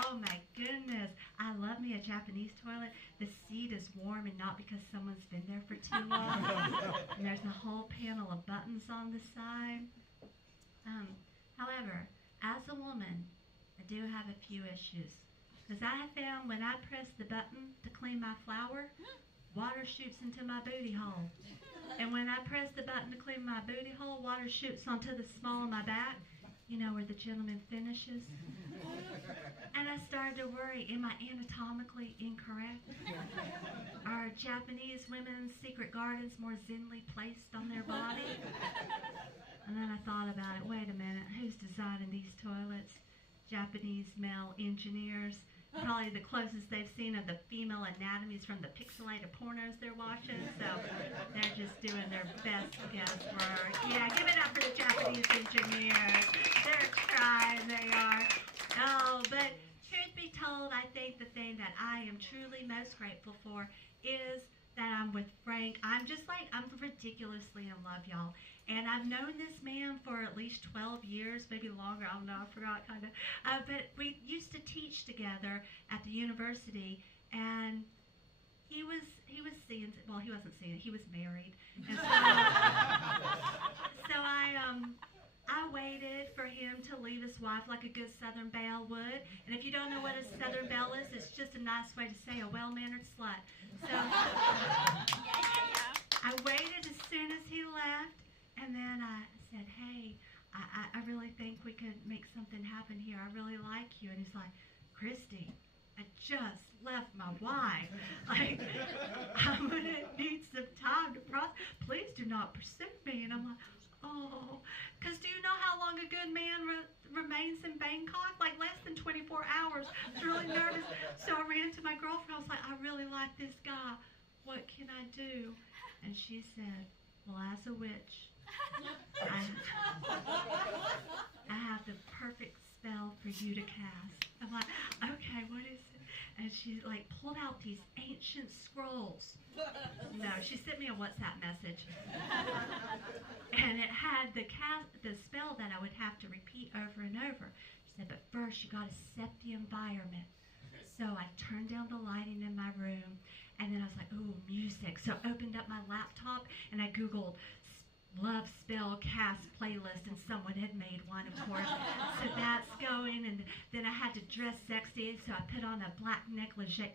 oh my goodness. I love me a Japanese toilet. The seat is warm and not because someone's been there for too long. And there's a whole panel of buttons on the side. However, as a woman, I do have a few issues. Because I have found when I press the button to clean my flower, water shoots into my booty hole. And when I press the button to clean my booty hole, water shoots onto the small of my back, you know, where the gentleman finishes. And I started to worry, am I anatomically incorrect? Are Japanese women's secret gardens more zenly placed on their body? And then I thought about it, wait a minute, who's designing these toilets? Japanese male engineers. Probably the closest they've seen of the female anatomies from the pixelated pornos they're watching, so they're just doing their best guesswork. Yeah, give it up for the Japanese engineers. They're trying, they are. Oh, but truth be told, I think the thing that I am truly most grateful for is that I'm with Frank. I'm ridiculously in love, y'all. And I've known this man for at least 12 years, maybe longer, I don't know, I forgot kind of. But we used to teach together at the university, and he was seeing, well, he wasn't seeing it, he was married. And so I waited for him to leave his wife like a good Southern belle would. And if you don't know what a Southern belle is, it's just a nice way to say a well-mannered slut. So I waited as soon as he left, and then I said, hey, I really think we could make something happen here. I really like you. And he's like, Christy, I just left my wife. Like, I'm going to need some time to process. Please do not pursue me. And I'm like, oh, because do you know how long a good man remains in Bangkok? Like less than 24 hours. I was really nervous. So I ran to my girlfriend. I was like, I really like this guy. What can I do? And she said, well, as a witch, I have the perfect spell for you to cast. I'm like, okay, what is it? And she like pulled out these ancient scrolls. No, she sent me a WhatsApp message. And it had the spell that I would have to repeat over and over. She said, but first you got to set the environment. So I turned down the lighting in my room, And then I was like, ooh, music. So I opened up my laptop and I Googled Love Spell Cast playlist, and someone had made one, of course. So that's going, and then I had to dress sexy, so I put on a black negligee.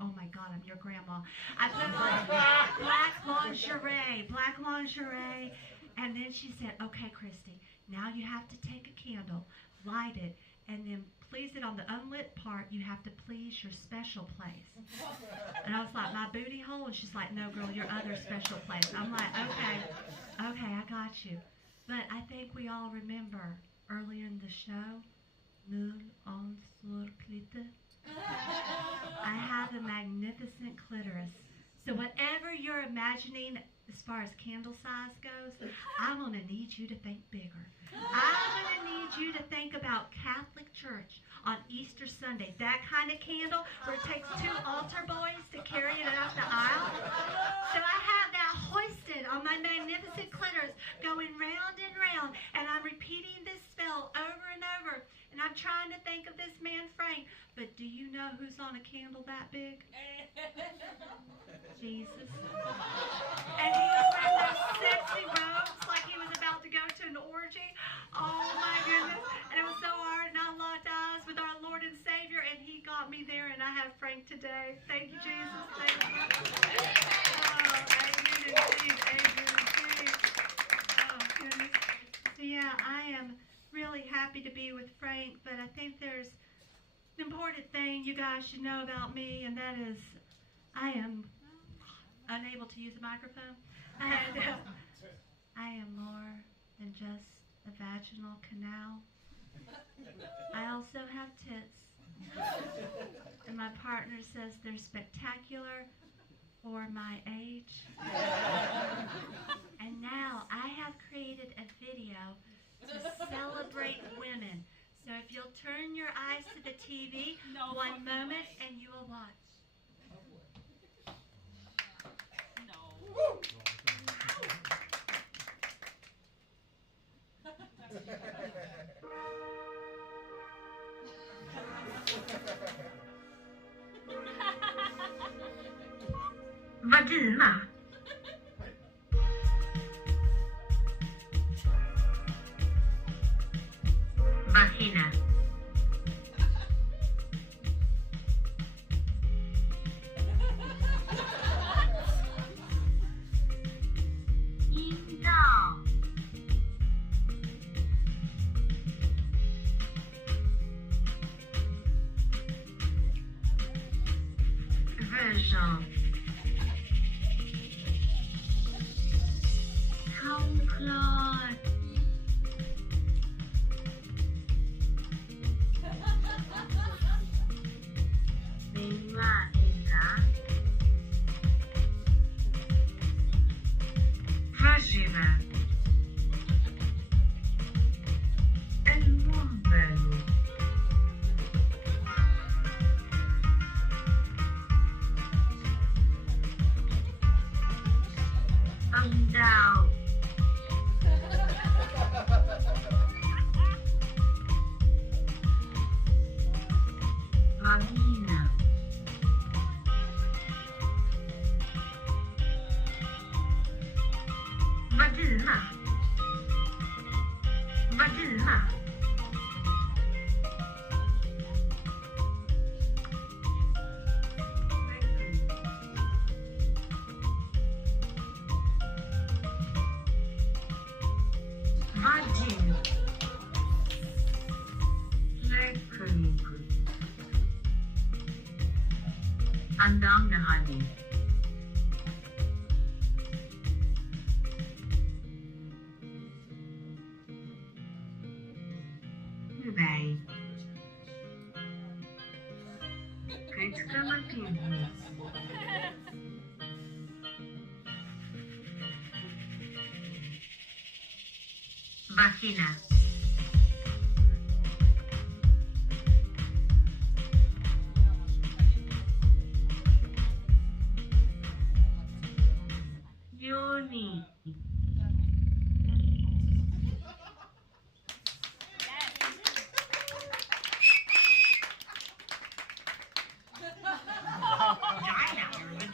Oh my God, I'm your grandma. I put on black lingerie, and then she said, okay, Christy, now you have to take a candle, light it, and then please it on the unlit part. You have to please your special place. And I was like, my booty hole? And she's like, no, girl, your other special place. I'm like, okay, I got you. But I think we all remember earlier in the show, Moon on sur clitoris. I have a magnificent clitoris. So whatever you're imagining as far as candle size goes, I'm going to need you to think bigger. I'm going to need you to think about Catholic Church on Easter Sunday. That kind of candle where it takes 2 altar boys to carry it out the aisle. So I have that hoisted on my magnificent clitoris going round and round, and I'm repeating this spell over and over. And I'm trying to think of this man, Frank. But do you know who's on a candle that big? Jesus. And he was wearing those sexy robes like he was about to go to an orgy. Oh my goodness. And it was so hard, and I locked eyes with our Lord and Savior, and he got me there, and I have Frank today. Thank you, Jesus. Thank you. Oh, amen indeed. Amen indeed. Oh, goodness. So yeah, I am really happy to be with Frank, but I think there's an important thing you guys should know about me, and that is I am unable to use a microphone, and I am more than just a vaginal canal. I also have tits, and my partner says they're spectacular for my age. And now I have created a video to celebrate women. So if you'll turn your eyes to the TV one moment, and you will watch. Vagina. Vagina. Indoor. Version. Complot. Vagina. El mombelo. Down. Vagina. Vagina. Vagina. Vagina. Lekker. Andamne hali. Wij. Exclamativo. Vagina. Yoni. Vagina.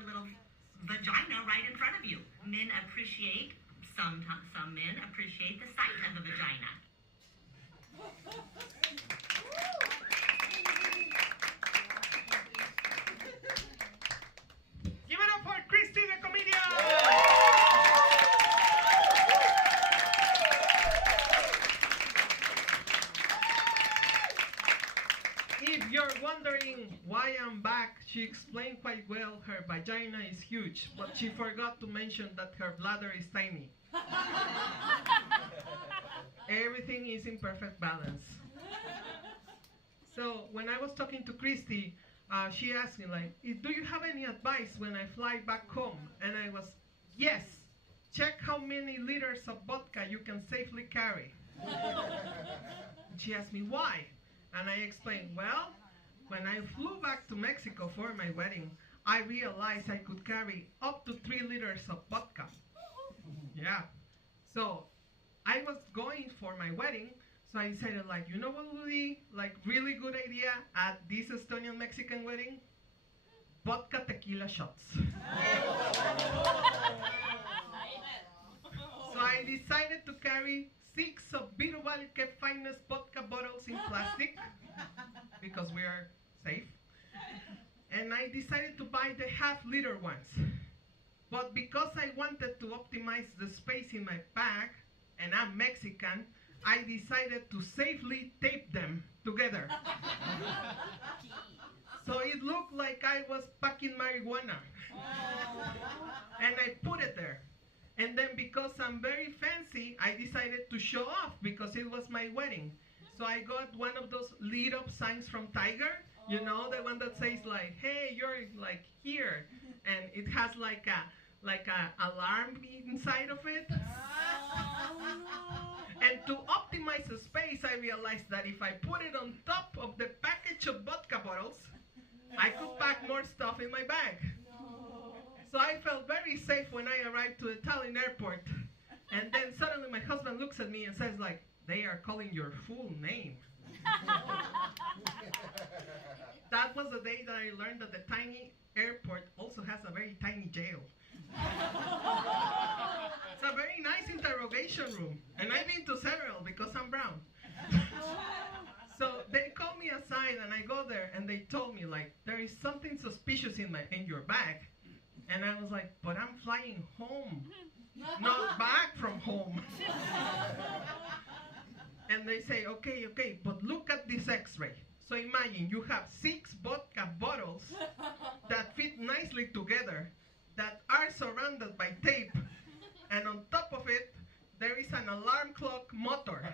the little vagina right in front of you. Men appreciate, some men appreciate the sight of a vagina. Give it up for Christy, the comedian! If you're wondering why I'm back, she explained quite well her vagina is huge, but she forgot to mention that her bladder is tiny. Everything is in perfect balance. So when I was talking to Christy, she asked me like, do you have any advice when I fly back home? And I was, yes, check how many liters of vodka you can safely carry. She asked me why? And I explained, well, when I flew back to Mexico for my wedding, I realized I could carry up to 3 liters of vodka. Yeah. So I was going for my wedding, so I decided like, you know what would be like really good idea at this Estonian Mexican wedding? Vodka tequila shots. So I decided to carry 6 of Virubalke finest vodka bottles in plastic because we are safe. And I decided to buy the half-liter ones. But because I wanted to optimize the space in my bag, and I'm Mexican, I decided to safely tape them together. So it looked like I was packing marijuana. And I put it there. And then because I'm very fancy, I decided to show off because it was my wedding. So I got one of those lit up signs from Tiger, you know, the one that says like, hey, you're like here. And it has like a alarm inside of it. And to optimize the space, I realized that if I put it on top of the package of vodka bottles, I could pack more stuff in my bag. So I felt very safe when I arrived to the Tallinn airport. And then suddenly my husband looks at me and says like, they are calling your full name. That was the day that I learned that the tiny airport also has a very tiny jail. It's a very nice interrogation room. And I've been to several because I'm brown. So they called me aside and I go there and they told me like, there is something suspicious in your bag. And I was like, but I'm flying home, not back from home. And they say, okay, but look at this x-ray. So imagine you have 6 vodka bottles that fit nicely together, that are surrounded by tape, and on top of it, there is an alarm clock motor.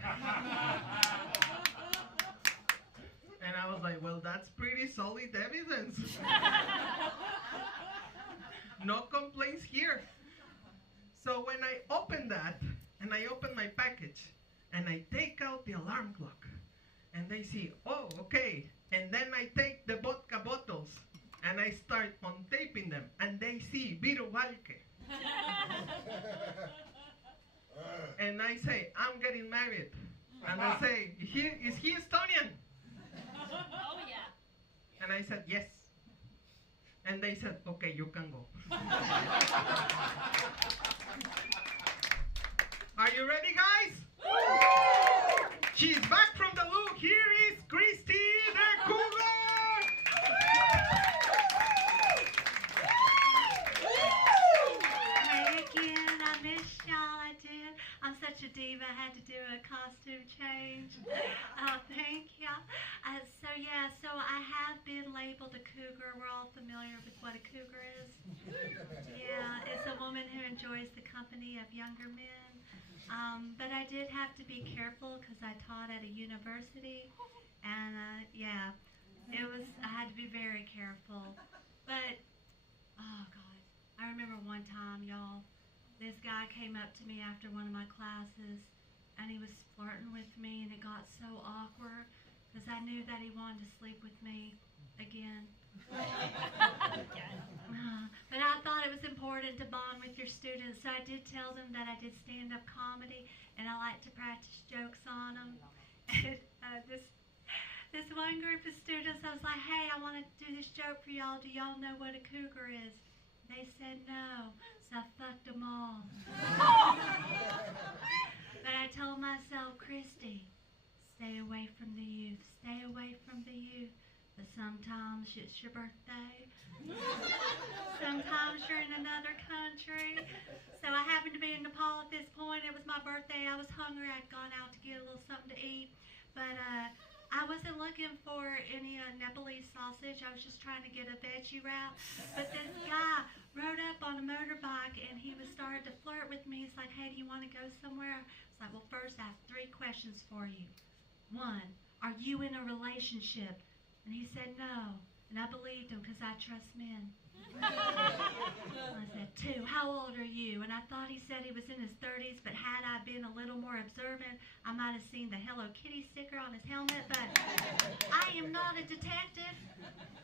And I was like, well, that's pretty solid evidence. No complaints here. So when I open that, and I open my package, and I take out the alarm clock, and they see, oh, okay. And then I take the vodka bottles, and I start untaping them, and they see Virubalke. And I say, I'm getting married. And I say, is he Estonian? Oh, yeah. And I said, yes. And they said, okay, you can go. Are you ready, guys? She's back from the loo. Here is Christy the Cougar. Hey again, I miss y'all, I did. I'm such a diva, I had to do a costume change. Oh, thank y'all. So I have been labeled a cougar. We're all familiar with what a cougar is. Yeah, it's a woman who enjoys the company of younger men. But I did have to be careful because I taught at a university, and I had to be very careful. But, oh God, I remember one time, y'all, this guy came up to me after one of my classes, and he was flirting with me, and it got so awkward because I knew that he wanted to sleep with me again. But I thought it was important to bond with your students, so I did tell them that I did stand-up comedy, and I like to practice jokes on them. And this one group of students, I was like, hey, I want to do this joke for y'all. Do y'all know what a cougar is? They said no, so I fucked them all. But I told myself, Christy, stay away from the youth. Stay away from the youth. But sometimes it's your birthday. Sometimes you're in another country. So I happened to be in Nepal at this point. It was my birthday. I was hungry. I'd gone out to get a little something to eat. But I wasn't looking for any Nepalese sausage. I was just trying to get a veggie wrap. But this guy rode up on a motorbike and he was starting to flirt with me. He's like, hey, do you want to go somewhere? I was like, well, first I have 3 questions for you. 1, are you in a relationship? And he said no. And I believed him because I trust men. I said, 2, how old are you? And I thought he said he was in his 30s, but had I been a little more observant, I might have seen the Hello Kitty sticker on his helmet, but I am not a detective.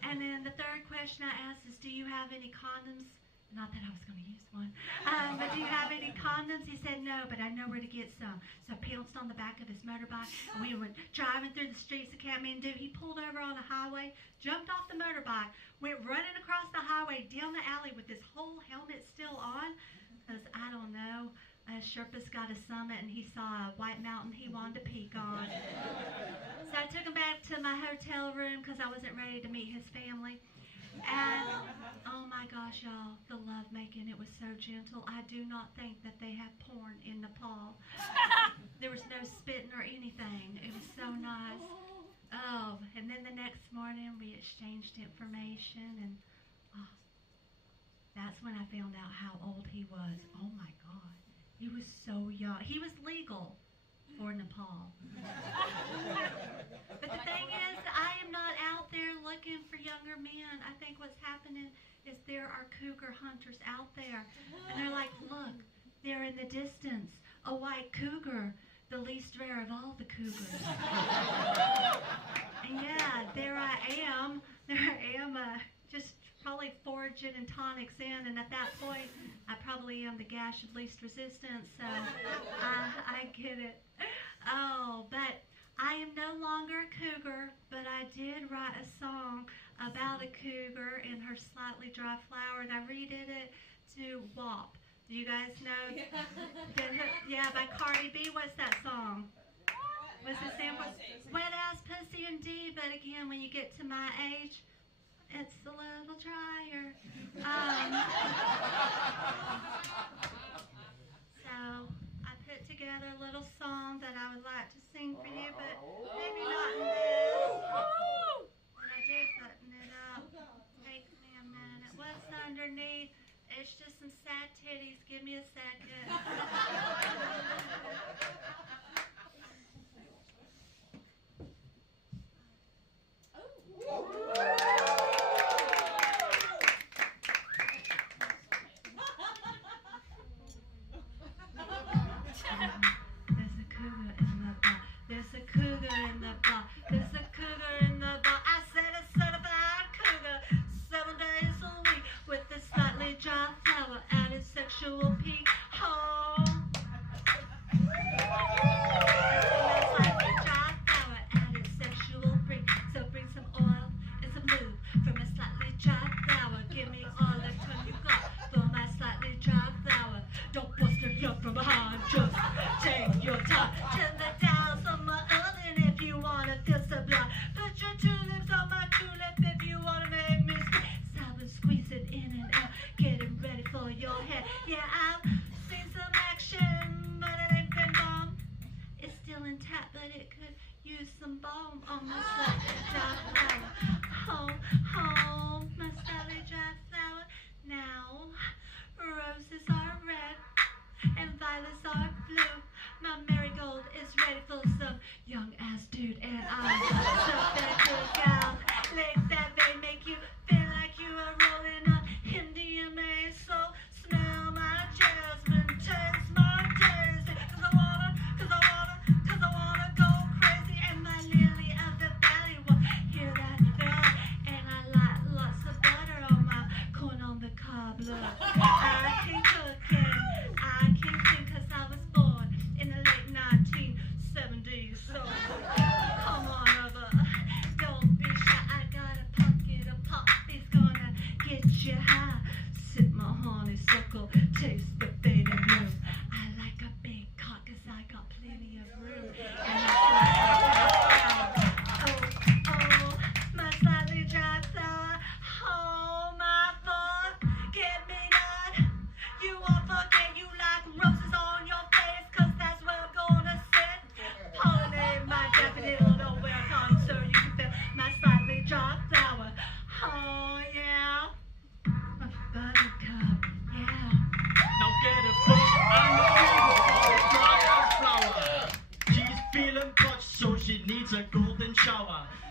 And then the 3rd question I asked is, do you have any condoms? Not that I was going to use one. But do you have any condoms? He said no, but I know where to get some. So I pounced on the back of his motorbike, and we went driving through the streets of Kathmandu. He pulled over on a highway, jumped off the motorbike, went running across the highway down the alley with his whole helmet still on, because I don't know, Sherpa's got a summit, and he saw a white mountain he wanted to peek on. So I took him back to my hotel room because I wasn't ready to meet his family. And, oh my gosh, y'all, the lovemaking, it was so gentle. I do not think that they have porn in Nepal. There was no spitting or anything. It was so nice. Oh, and then the next morning we exchanged information, and that's when I found out how old he was. Oh my God, he was so young. He was legal for Nepal. But the thing is, I am not out there looking for younger men. I think what's happening is there are cougar hunters out there. And they're like, look, there in the distance, a white cougar, the least rare of all the cougars. And yeah, there I am. Just probably 4 gin and tonics in, and at that point, I probably am the gash of least resistance, so I get it. Oh, but I am no longer a cougar, but I did write a song about a cougar and her slightly dry flower, and I redid it to WAP. Do you guys know? Yeah, by Cardi B. What's that song? What's the sample? Wet Ass Pussy Indeed, but again, when you get to my age, it's a little drier. So I put together a little song that I would like to sing for you, but maybe not in this. And I did button it up. Take me a minute. What's underneath? It's just some sad titties. Give me a second. There's a cougar in the bar. There's a cougar in the bar. I said a certified cougar, 7 days a week, with a slightly dry flower at its sexual peak. Oh. Slightly dry flower at its sexual peak. So bring some oil and some lube from a slightly dry flower. Give me all the time you got for my slightly dry flower. Don't bust it up from behind. Just take your time. Turn the dials on my oven if you wanna feel sublime. Put your tulips on my tulip if you wanna make me scream. Silent squeezing in and out, getting ready for your head. Yeah, I've seen some action, but it ain't been bomb. It's still intact, but it could use some balm on my slightly dry flower. Home, home, my slightly dry flower. Now, roses are red and violets are blue. My marigold is ready for some young ass dude, and I'm so that good gal. Let that vein make you feel like you are rolling on Indian maize. So smell my jasmine, taste my daisy. Cause I wanna go crazy. And my lily of the valley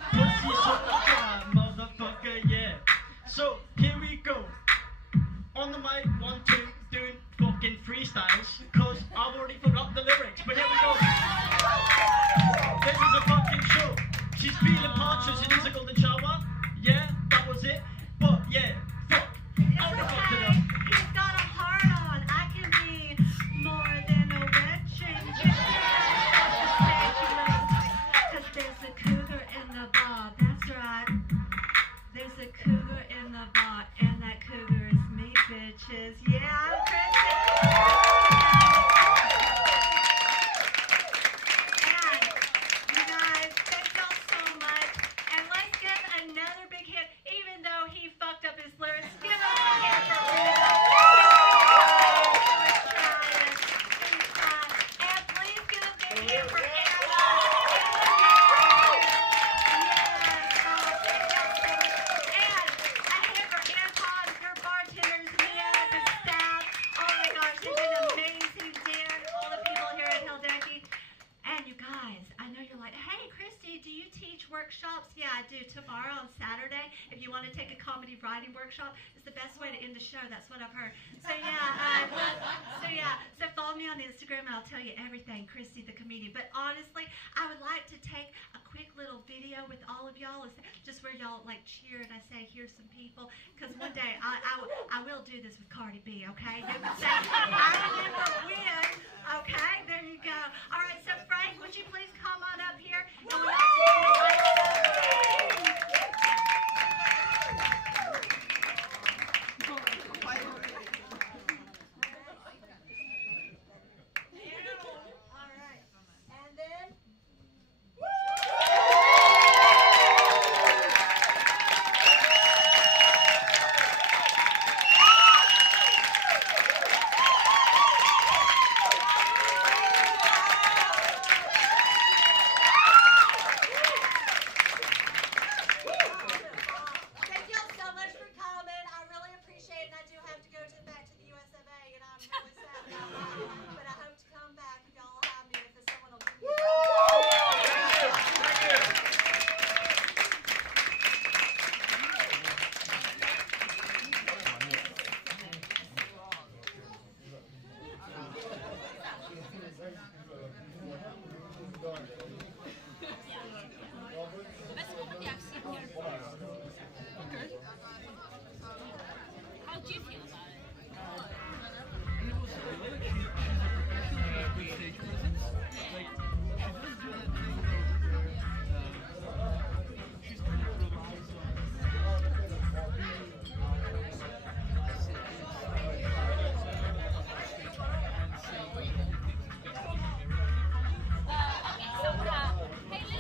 Pussy so dry, motherfucker, yeah. So here we go. On the mic, 1, 2, doing fucking freestyles. Cause I've already forgot the lyrics, but here we go. This is a fucking show. She's feeling parched, so she needs a golden shower. Yeah, that was it. But yeah, fuck. I'll It's fuck it okay. up. He's got a heart on. I can be more than a wet dream. Cause there's a cougar in the bar. That's right. There's a cougar in the bar, and that cougar is me, bitches. Yeah, I'm Christy. And you guys, thank y'all so much. And let's give another big hit, even though he fucked up his lyrics. Give him a hand for Rita. He was trying. And please give a big hand for Anna. Yes, oh, thank y'all so much. And a hand for Anton, your bartenders, Mia, the staff. Oh my gosh, they've been amazing. Dan, all the people here at Hildeki. And you guys, I know you're like, hey, Christy, do you teach workshops? Yeah, I do. Tomorrow on Saturday, if you want to take a comedy writing workshop, it's the best way to end the show. That's what I've heard. So yeah, so follow me on Instagram and I'll tell you everything, Christy the comedian. But honestly, I would like to take a quick little video with all of y'all, just where y'all like cheer and I say, here's some people. Because one day I will do this with Cardi B, okay? You can say, I remember when, okay? There you go. All right, so Frank, would you please come on up here? And we also